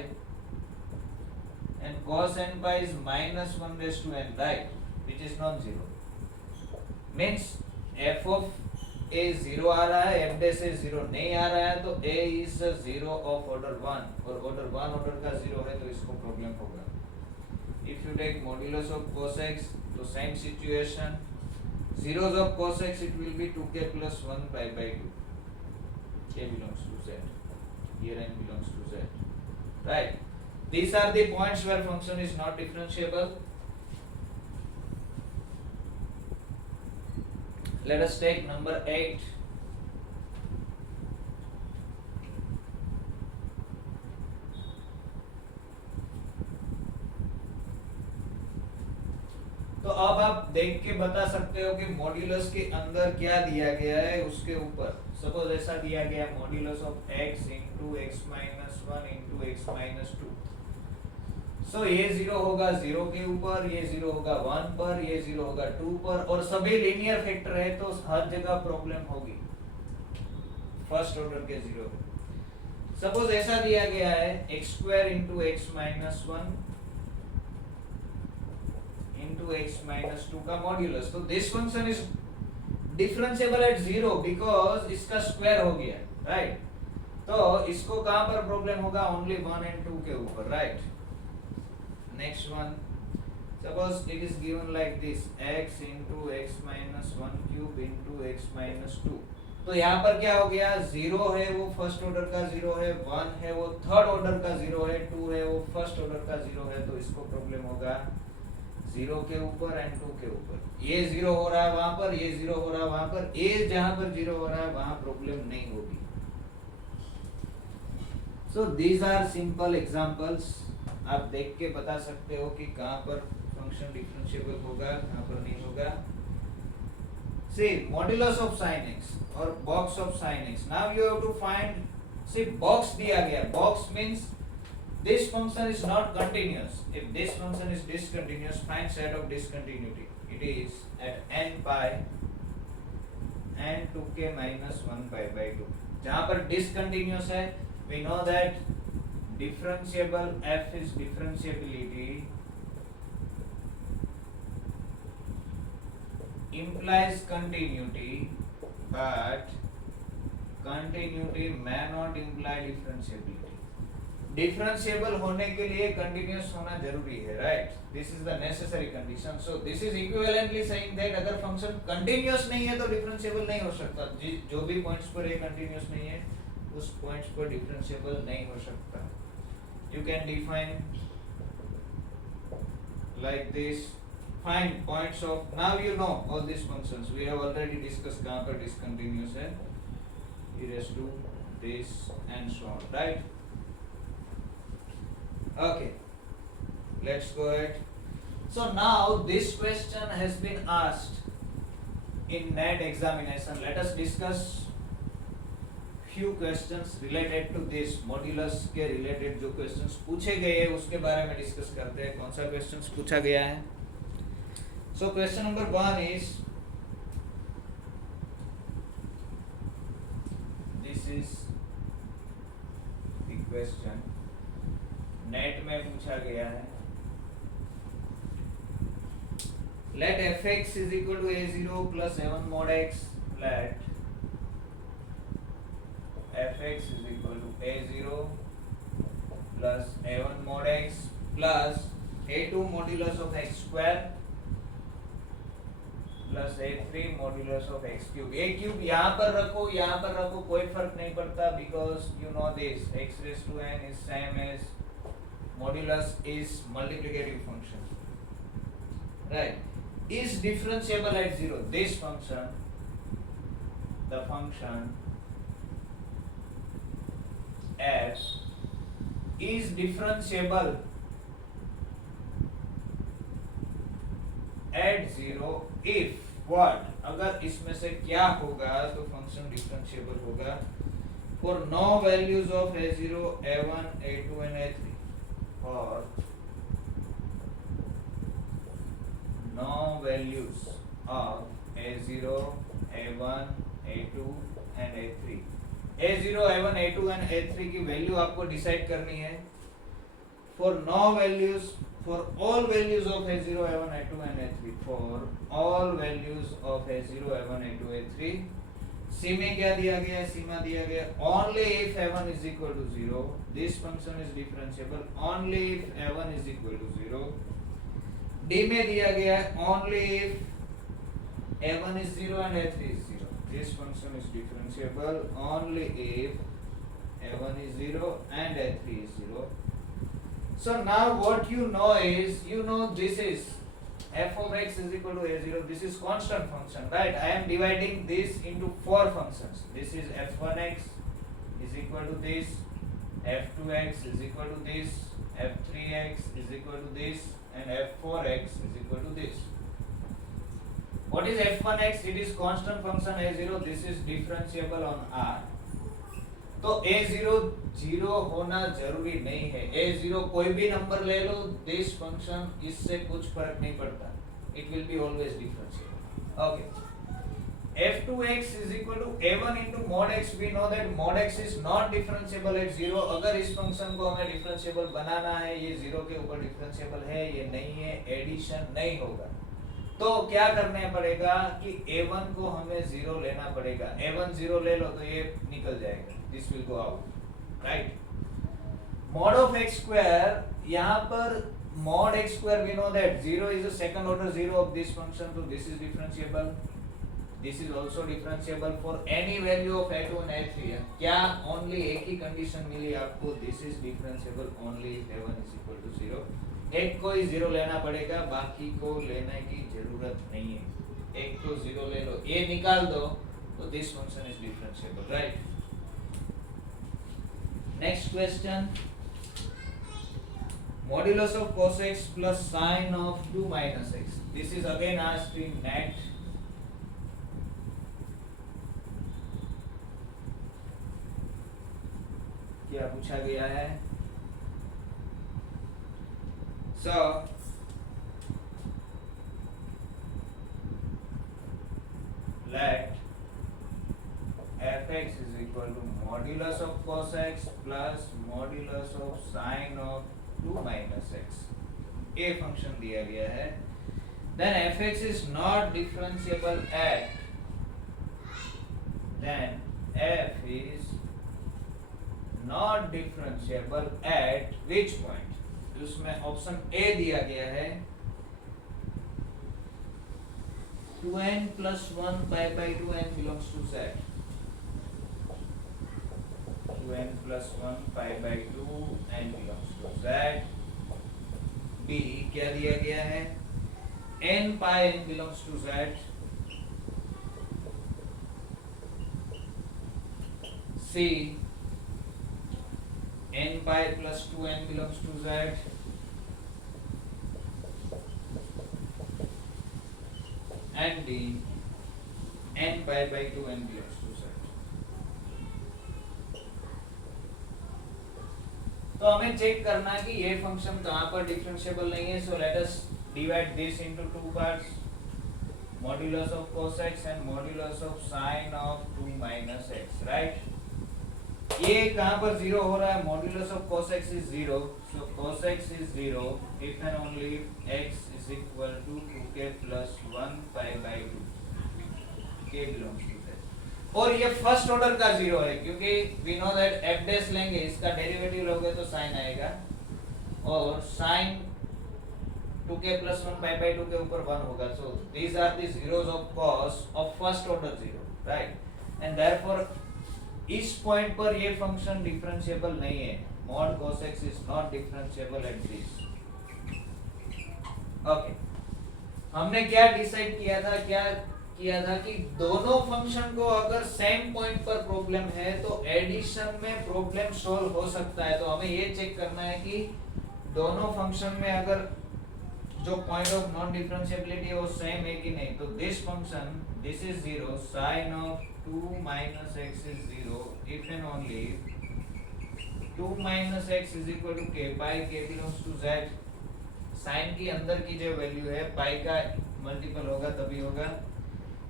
and cos n pi is minus 1 raised to n, right, which is non-zero, means f of a 0 आ रहा है, f dash a 0 नहीं आ रहा है, तो a is a 0 of order 1, और order 1 order का 0 है, तो इसको प्रॉब्लम होगा। if you take modulus of cos x, तो same situation, zeros of cos x it will be 2k plus 1 pi by 2, k belongs to z, here n belongs to z, right? These are the points where function is not differentiable। Let us take number 8। तो अब आप देख के बता सकते हो कि modulus के अंदर क्या दिया गया है, उसके ऊपर सपोज ऐसा दिया गया, modulus of x into x minus 1 into x minus 2, सो ये 0 होगा 0 के ऊपर, ये 0 होगा 1 पर, ये 0 होगा 2 पर, और सभी लीनियर फैक्टर है, तो हर जगह प्रॉब्लम होगी फर्स्ट ऑर्डर के 0। सपोज ऐसा दिया गया है x square into x minus 1 into x minus 2 का मॉड्यूलस, तो this function is differentiable at 0 because इसका स्क्वायर हो गया, राइट? तो इसको कहां पर प्रॉब्लम होगा, ओनली 1 and 2 के ऊपर, right? Next one, suppose it is given like this, x into x minus 1 cube into x minus 2, तो यहाँ पर क्या हो गया, 0 है वो फर्स्ट ऑर्डर का 0 है, 1 है वो थर्ड ऑर्डर का 0 है, 2 है वो फर्स्ट ऑर्डर का 0 है, तो इसको प्रॉब्लम होगा 0 के ऊपर एंड 2 के ऊपर। ये 0 हो रहा है वहां पर, ये 0 हो रहा है वहां पर, ये जहां पर 0 हो रहा है वहां प्रॉब्लम नहीं होगी। So these are simple examples, आप देख के बता सकते हो कि कहां पर फंक्शन डिफरेंशिएबल होगा, कहां पर नहीं होगा। See modulus of sin x और box of sin x, now you have to find, see box दिया गया, box means This function is not continuous. If this function is discontinuous, find set of discontinuity. It is at n pi n 2k minus 1 pi by 2. जहाँ पर discontinuous है, we know that differentiable f is differentiability implies continuity, but continuity may not imply differentiability. Differentiable होने के लिए continuous होना जरूरी है, right? This is the necessary condition. So this is equivalently saying that अगर फंक्शन कंटिन्यूअस नहीं है तो डिफरेंशिएबल नहीं हो सकता. जो भी पॉइंट्स पर ये कंटिन्यूअस नहीं है उस पॉइंट्स पर डिफरेंशिएबल नहीं हो सकता. You can define like this. Find points of. Now you know all this functions. We have already discuss कहां पर डिसकंटिन्यूअस है. e raised to this and so on, right? Okay, let's go ahead. So now this question has been asked in NET examination. Let us discuss few questions related to this. Modulus के related जो questions पूछे गए हैं उसके बारे में discuss करते हैं. कौन सा questions पूछा गया है? So question number 1 is, this is the question. Net में पूछा गया है. Let fx is equal to a0 plus a1 mod x. Let fx is equal to a0 plus a1 mod x plus a2 modulus of x square plus a3 modulus of x cube. a cube यहाँ पर रखो कोई फर्क नहीं पड़ता, because you know this x raised to n is same as modulus is multiplicative function, right? Is differentiable at 0. This function, the function f is differentiable at 0 if what? अगर इसमें से क्या होगा तो फंक्शन डिफरेंशिएबल होगा for no values of a0, a1, a2 and a3. और no values of a0, a1, a2 and a3. a0, a1, a2 and a3 की value आपको डिसाइड करनी है. For no values, for all values of a0, a1, a2 and a3. For all values of a0, a1, a2, a3. C में क्या दिया गया है? सीमा दिया गया only if a1 is equal to 0. This function is differentiable only if a1 is equal to 0. D में दिया गया है only if a1 is 0 and a3 is 0. This function is differentiable only if a1 is 0 and a3 is 0. So now what you know is, you know this is f of x is equal to a0. This is constant function, right? I am dividing this into 4 functions. This is f1x is equal to this, f2x is equal to this, f3x is equal to this, and f4x is equal to this. What is f1x? It is constant function a0. This is differentiable on R. तो a0 0 होना जरूरी नहीं है. a0 कोई भी number ले लो, this function इससे कुछ फर्क नहीं पड़ता. It will be always differentiable. Okay. f2x is equal to a1 into mod x. we know that mod x is not differentiable at 0. अगर इस फंक्शन को हमें डिफरेंशिएबल बनाना है, ये 0 के ऊपर डिफरेंशिएबल है, ये नहीं है, एडिशन नहीं होगा. तो क्या करना पड़ेगा कि a1 को हमें 0 लेना पड़ेगा. a1 0 ले लो तो ये निकल जाएगा. This will go out, right? Mod of x square, यहाँ पर mod x square we know that 0 is the second order 0 of this function, so this is differentiable. This is also differentiable for any value of a2 and a3. क्या only एक ही condition मिली आपको? This is differentiable only if a1 is equal to 0. एक को ही 0 लेना पड़ेगा, बाकी को लेने की जरूरत नहीं है. एक को 0 ले लो, ये निकाल दो, तो this function is differentiable, right? Next question. Modulus of cos x plus sin of 2 minus x. This is again asked in NET. क्या पूछा गया है? So let fx is equal to modulus of cos x plus modulus of sin of 2 minus x. ये function दिया गया है. Then fx is not differentiable at, then f is not differentiable at which point? उसमें option A दिया गया है 2n plus 1 pi by 2 n belongs to z. 2n plus 1 pi by 2 n belongs to z. b क्या दिया गया है n pi n belongs to z. c n pi plus 2n belongs to z. and d n pi by 2n belongs to z. तो हमें check करना है कि ये फंक्शन कहाँ पर डिफरेंशिएबल नहीं है. So let us divide this into two parts. Modulus of cos x and modulus of sin of 2 minus x, right. ये कहाँ पर जीरो हो रहा है. Modulus of cos x is zero. So cos x is zero if and only x is equal to 2k plus 1 pi by 2. k belongs to z. और ये first order का zero है क्योंकि we know that f dash लेंगे इसका derivative लोगे तो sin आएगा और sin 2k plus 1 pi by 2 के ऊपर 1 होगा. So these are the zeros of cos of first order zero, right. And therefore इस पॉइंट पर ये फंक्शन डिफरेंशिएबल नहीं है. mod cos x is not differentiable at this. Okay हमने क्या डिसाइड किया था कि दोनों फंक्शन को अगर सेम पॉइंट पर प्रॉब्लम है तो एडिशन में प्रॉब्लम सॉल्व हो सकता है. तो हमें ये चेक करना है कि दोनों फंक्शन में अगर जो पॉइंट ऑफ नॉन डिफरेंशिएबिलिटी है वो सेम है कि नहीं. तो this function this is 0 sin of 2 minus x is 0 if and only 2 minus x is equal to k pi k belongs to z. sin की अंदर की जो वैल्यू है पाई का मल्टीपल होगा तभी होगा.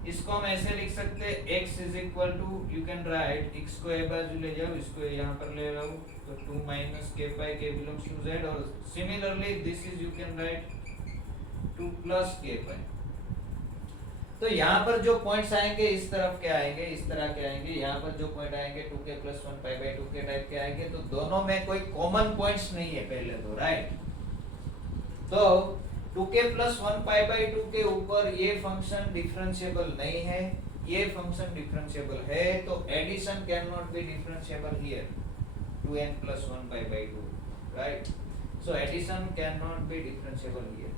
इसको हम ऐसे लिख सकते हैं x is equal to you can write x को ए बाजू ले जाओ इसको यहाँ पर ले रहा हूँ तो 2 minus k pi k belongs to z. और similarly this is you can write 2 plus k pi. तो यहाँ पर जो पॉइंट्स आएंगे इस तरफ क्या आएंगे इस तरह के आएंगे. यहाँ पर जो पॉइंट आएंगे 2k plus 1 pi by 2 के टाइप के आएंगे. तो दोनों में कोई कॉमन पॉइंट्स नहीं है पहले तो, राइट. तो 2k plus 1 pi by 2 के ऊपर ये फंक्शन डिफरेंशिएबल नहीं है. ये फंक्शन डिफरेंशिएबल है तो addition can not be differentiable here 2n plus 1 pi by 2, right. So addition can not be differentiable here.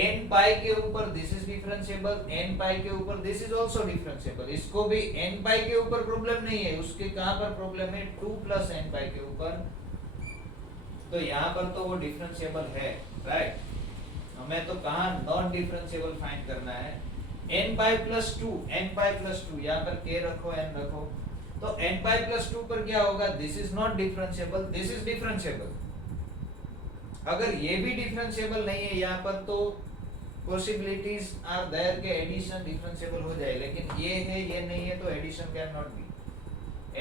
n pi के ऊपर this is differentiable. n pi के ऊपर दिस इज आल्सो डिफरेंशिएबल. इसको भी n pi के ऊपर problem नहीं है. उसके कहां पर प्रॉब्लम है 2 plus n pi के ऊपर. तो यहां पर तो वो डिफरेंशिएबल है, राइट. हमें तो कहां नॉन डिफरेंशिएबल फाइंड करना है. n pi plus 2 यहां पर k रखो n रखो. तो n pi plus 2 पर क्या होगा. This is not differentiable this is differentiable. अगर ये भी डिफरेंशिएबल नहीं है यहाँ पर तो पॉसिबिलिटीज आर देयर के एडिशन डिफरेंशिएबल हो जाए. लेकिन ये है ये नहीं है तो addition can not be.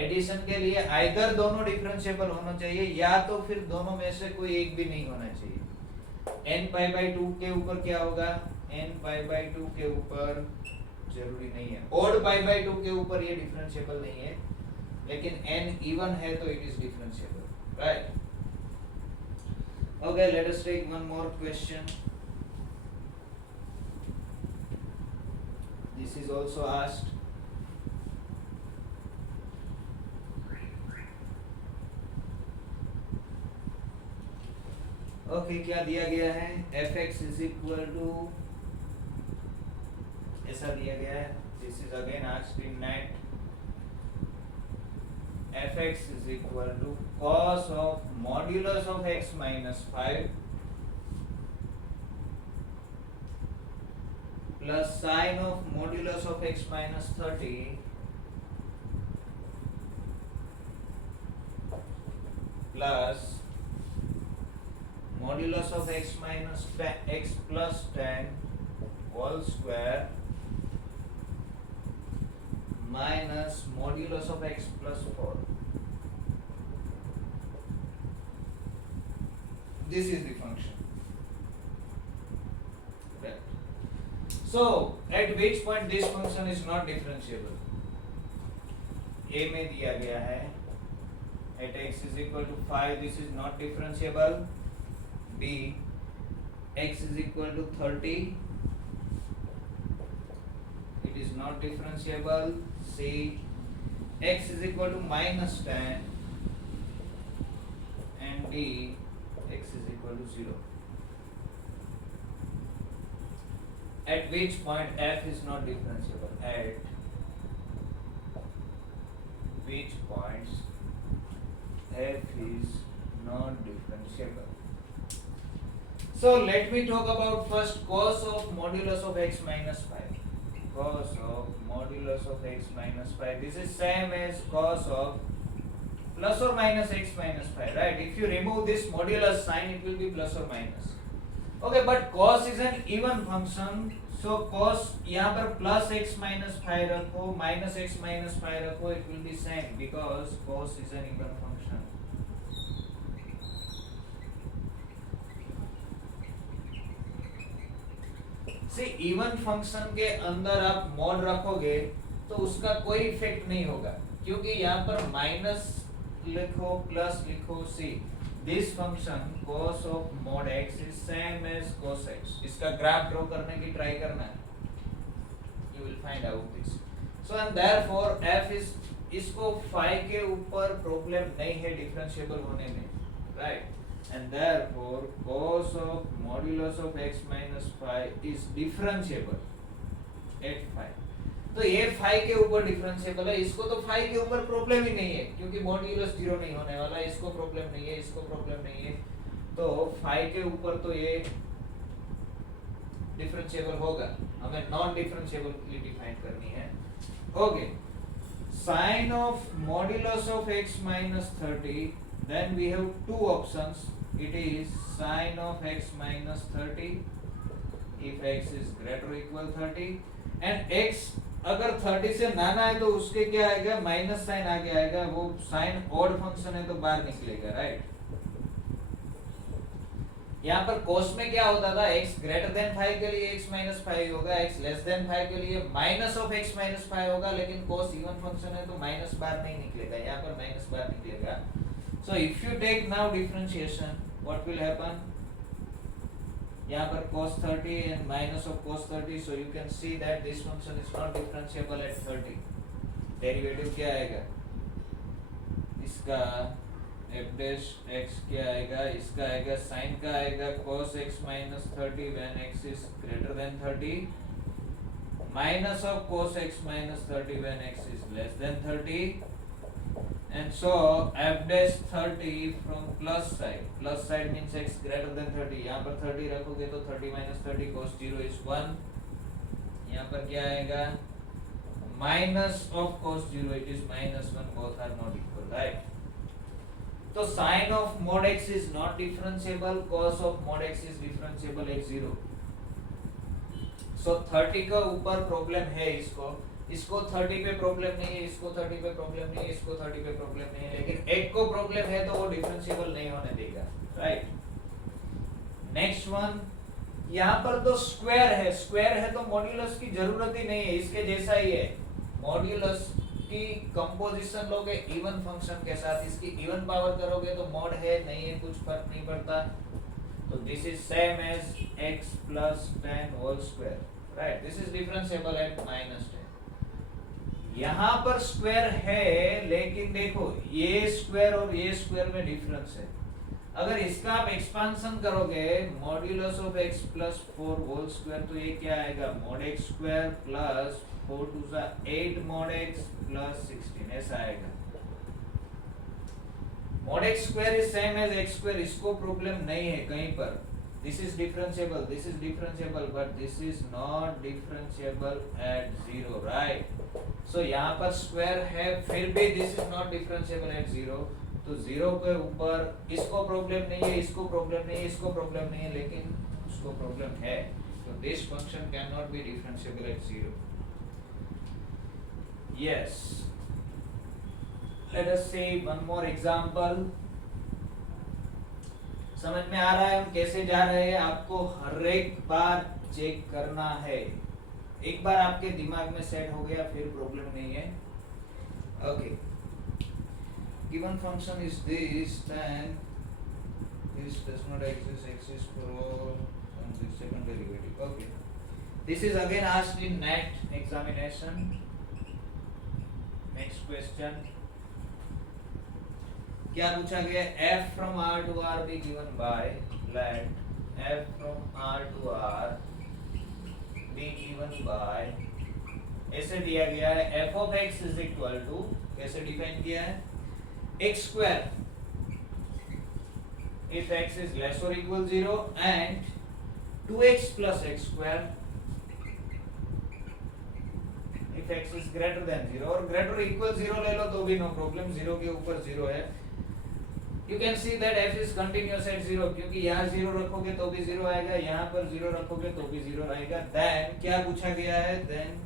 Addition के लिए आइदर दोनों डिफरेंशिएबल होना चाहिए या तो फिर दोनों में से कोई एक भी नहीं होना चाहिए. n pi by 2 के ऊपर क्या होगा. n pi by 2 के ऊपर जरूरी नहीं है. odd pi by 2 के ऊपर ये डिफरेंशिएबल नहीं है. लेकिन n इवन है तो it is differentiable, right. Okay, let us take one more question. This is also asked. Okay, क्या दिया गया है. fx is equal to ऐसा दिया गया है. This is again asked in NET. fx is equal to cos of modulus of x minus 5 plus sin of modulus of x minus 30 plus modulus of x minus x plus 10 whole square minus modulus of x plus 4. This is the function. Right. So at which point this function is not differentiable? A में दिया गया है at x is equal to 5, this is not differentiable. B, x is equal to 30, it is not differentiable. C, x is equal to minus 10, and D, x is equal to 0. At which point f is not differentiable? At which points f is not differentiable? So let me talk about first cos of modulus of x minus 5. Cos of modulus of x minus 5. This is same as cos of plus or minus x minus 5, right? If you remove this modulus sign, it will be plus or minus. Okay, but cos is an even function. So cos यहाँ पर plus x minus 5 रखो, minus x minus 5 रखो, it will be same because cos is an even function. See, even function के अंदर आप mod रखोगे तो उसका कोई इफेक्ट नहीं होगा क्योंकि यहाँ पर माइनस लिखो प्लस लिखो. See this function cos of mod x is same as cos x. इसका ग्राफ ड्रॉ करने की ट्राई करना है, you will find out this. So and therefore f is, इसको 5 के ऊपर प्रॉब्लम नहीं है डिफरेंशिएबल होने में, right? And therefore cos of modulus of x minus 5 is differentiable at 5. तो ये 5 के ऊपर डिफरेंशिएबल है, इसको तो 5 के ऊपर प्रॉब्लम ही नहीं है क्योंकि मॉड्यूलस 0 नहीं होने वाला, इसको प्रॉब्लम नहीं है, इसको प्रॉब्लम नहीं है, तो 5 के ऊपर तो ये डिफरेंशिएबल होगा. हमें नॉन डिफरेंशिएबल डिफाइन करनी है. Okay, sine of modulus of x minus 30, then we have two options. It is sin of x minus 30 if x is greater or equal 30, and x अगर 30 से नाना है तो उसके क्या आएगा, माइनस साइन आगे आएगा, वो साइन ऑड फंक्शन है तो बाहर निकलेगा, राइट? यहाँ पर cos में क्या होता था, x ग्रेटर देन 5 के लिए x माइनस 5 होगा, x लेस देन 5 के लिए माइनस ऑफ x माइनस 5 होगा, लेकिन cos इवन फंक्शन है तो माइनस बाहर नहीं निकलेगा, यहाँ पर माइनस बाहर निकलेगा. So if you take now differentiation, what will happen? यहाँ पर cos 30 and minus of cos 30, so you can see that this function is not differentiable at 30. Derivative क्या आएगा? इसका f dash x क्या आएगा? इसका आएगा sin का आएगा cos x minus 30 when x is greater than 30, minus of cos x minus 30 when x is less than 30, and so f dash 30 from plus side means x greater than 30. यहाँ पर 30 रखोगे तो 30 minus 30 cos 0 is 1. यहाँ पर क्या आएगा, minus of cos 0, it is minus 1, both are not equal, right? तो sin of mod x is not differentiable, cos of mod x is differentiable at 0. So 30 का ऊपर प्रॉब्लम है, इसको 30 पे प्रॉब्लम नहीं है, इसको 30 पे प्रॉब्लम नहीं है, इसको 30 पे प्रॉब्लम नहीं है, लेकिन एक को प्रॉब्लम है तो वो डिफरेंशिएबल नहीं होने देगा, राइट? नेक्स्ट वन, यहाँ पर तो स्क्वायर है तो मॉड्यूलस की जरूरत ही नहीं है, इसके जैसा ही है. मॉड्यूलस की कंपोजिशन लोगे इवन फंक्शन के साथ, इसकी इवन पावर करोगे तो मॉड है नहीं है कुछ फर्क नहीं पड़ता. तो this is same as x plus 10 whole square, right? This is differentiable at -10. यहाँ पर स्क्वायर है, लेकिन देखो ये स्क्वायर और ये स्क्वायर में डिफरेंस है. अगर इसका आप एक्सपांशन करोगे modulus of x plus 4 whole square, तो ये क्या आएगा, mod x square plus 4 two 8 mod x plus 16, ऐसा आएगा. mod x square is same as x square, इसको प्रॉब्लम नहीं है कहीं पर. This is differentiable, but this is not differentiable at 0, right? So यहाँ पर स्क्वायर है, फिर भी this is not differentiable at 0. तो 0 के ऊपर इसको प्रॉब्लम नहीं है, इसको प्रॉब्लम नहीं है, इसको प्रॉब्लम नहीं है, लेकिन उसको प्रॉब्लम है। तो this function can not be differentiable at 0। Yes, let us see one more example. समझ में आ रहा है हम कैसे जा रहे हैं? आपको हर एक बार चेक करना है। एक बार आपके दिमाग में सेट हो गया फिर प्रॉब्लम नहीं है। Okay, given function is this, then this does not exist for all and the second derivative. Okay, this is again asked in NET examination. Next question, क्या पूछा गया? f from R to R be given by, let f from R to R be given by, ऐसे दिया गया है f of x is equal to, कैसे define किया है? x square if x is less or equal 0 and 2x plus x square if x is greater than 0, और greater or equal 0 ले लो तो भी no problem, 0 के ऊपर 0 है। You can see that f is continuous at 0, क्योंकि यहाँ 0 रखोगे तो भी 0 आएगा, यहाँ पर 0 रखोगे तो भी 0 आएगा। then क्या पूछा गया है? then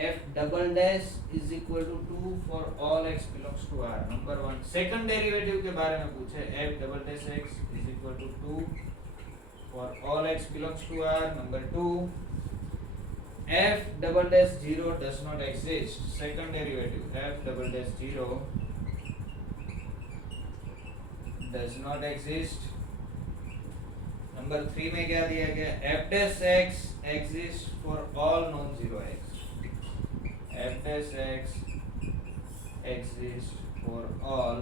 f double dash is equal to 2 for all x belongs to R. Number 1 second derivative के बारे में पूछे, f double dash x is equal to 2 for all x belongs to R. Number 2 f double dash 0 does not exist. Second derivative f double dash 0 does not exist. Number 3 में क्या दिया गया? f dash x exists for all non-zero x. f dash x exists for all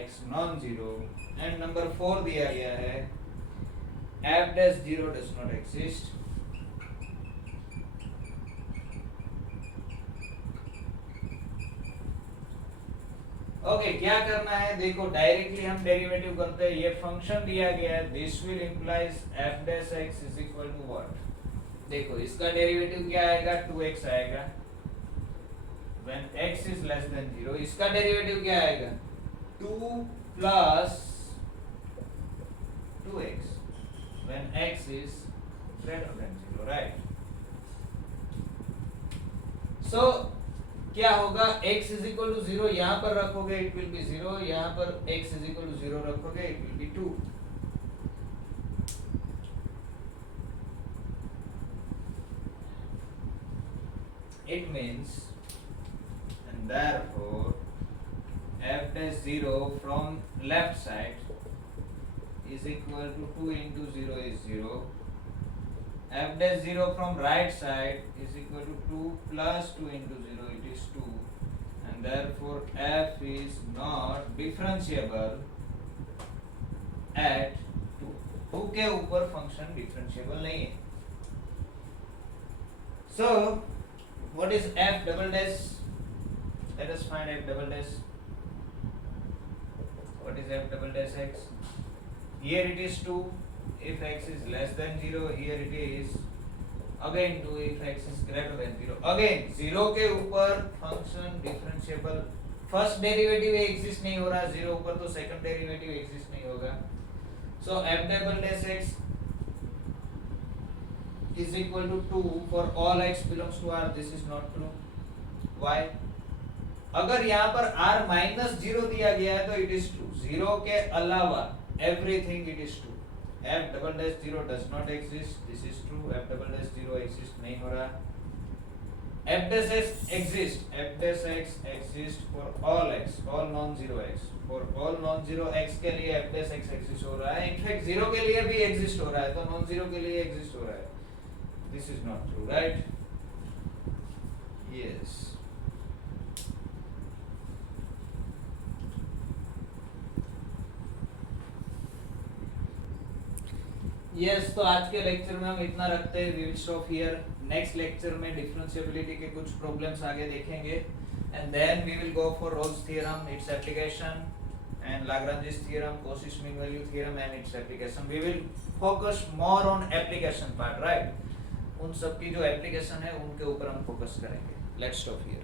x non-zero. and number 4 दिया गया है f dash 0 does not exist. Okay, क्या करना है? देखो डायरेक्टली हम डेरिवेटिव करते हैं। ये फंक्शन दिया गया है, this will implies f dash x is equal to what? देखो इसका डेरिवेटिव क्या आएगा? 2x आएगा when x is less than 0। इसका डेरिवेटिव क्या आएगा? 2 plus 2x when x is greater than 0, right? so क्या होगा? x is equal to 0 यहाँ पर रखोगे it will be 0, यहाँ पर x is equal to 0 रखोगे it will be 2। It means, and therefore f dash 0 from left side is equal to 2 into 0 is 0. f dash 0 from right side is equal to 2 plus 2 into 0, it is 2, and therefore f is not differentiable at 2। 2 के ऊपर function differentiable नहीं है। So what is f double dash? Let us find f double dash. What is f double dash x? Here it is 2 if x is less than 0, here it is again 2 if x is greater than 0। again 0 के ऊपर function differentiable, first derivative exist नहीं हो रहा, 0 ऊपर तो second derivative exist नहीं होगा। so f double dash x is equal to 2 for all x belongs to R. This is not true. Why? अगर यहाँ पर R minus 0 दिया गया है तो it is true। 0 के अलावा everything it is true। f double dash 0 does not exist. This is true। f double dash 0 exist नहीं हो रहा। f dash x exist। f dash x exist for all x, all non-zero x। for all non-zero x के लिए f dash x exist हो रहा है। in fact 0 के लिए भी exist हो रहा है, तो non-zero के लिए exist हो रहा है। This is not true, right? Yes. Yes, तो आज के लेक्चर में हम इतना रखते हैं। We will stop here. Next lecture में डिफरेंशिएबिलिटी के कुछ प्रॉब्लम्स आगे देखेंगे, and then we will go for Rolle's theorem, its application, and Lagrange's theorem, Cauchy's mean value theorem, and its application. We will focus more on application part, right? उन सब की जो application है उनके ऊपर हम फोकस करेंगे। Let's stop here.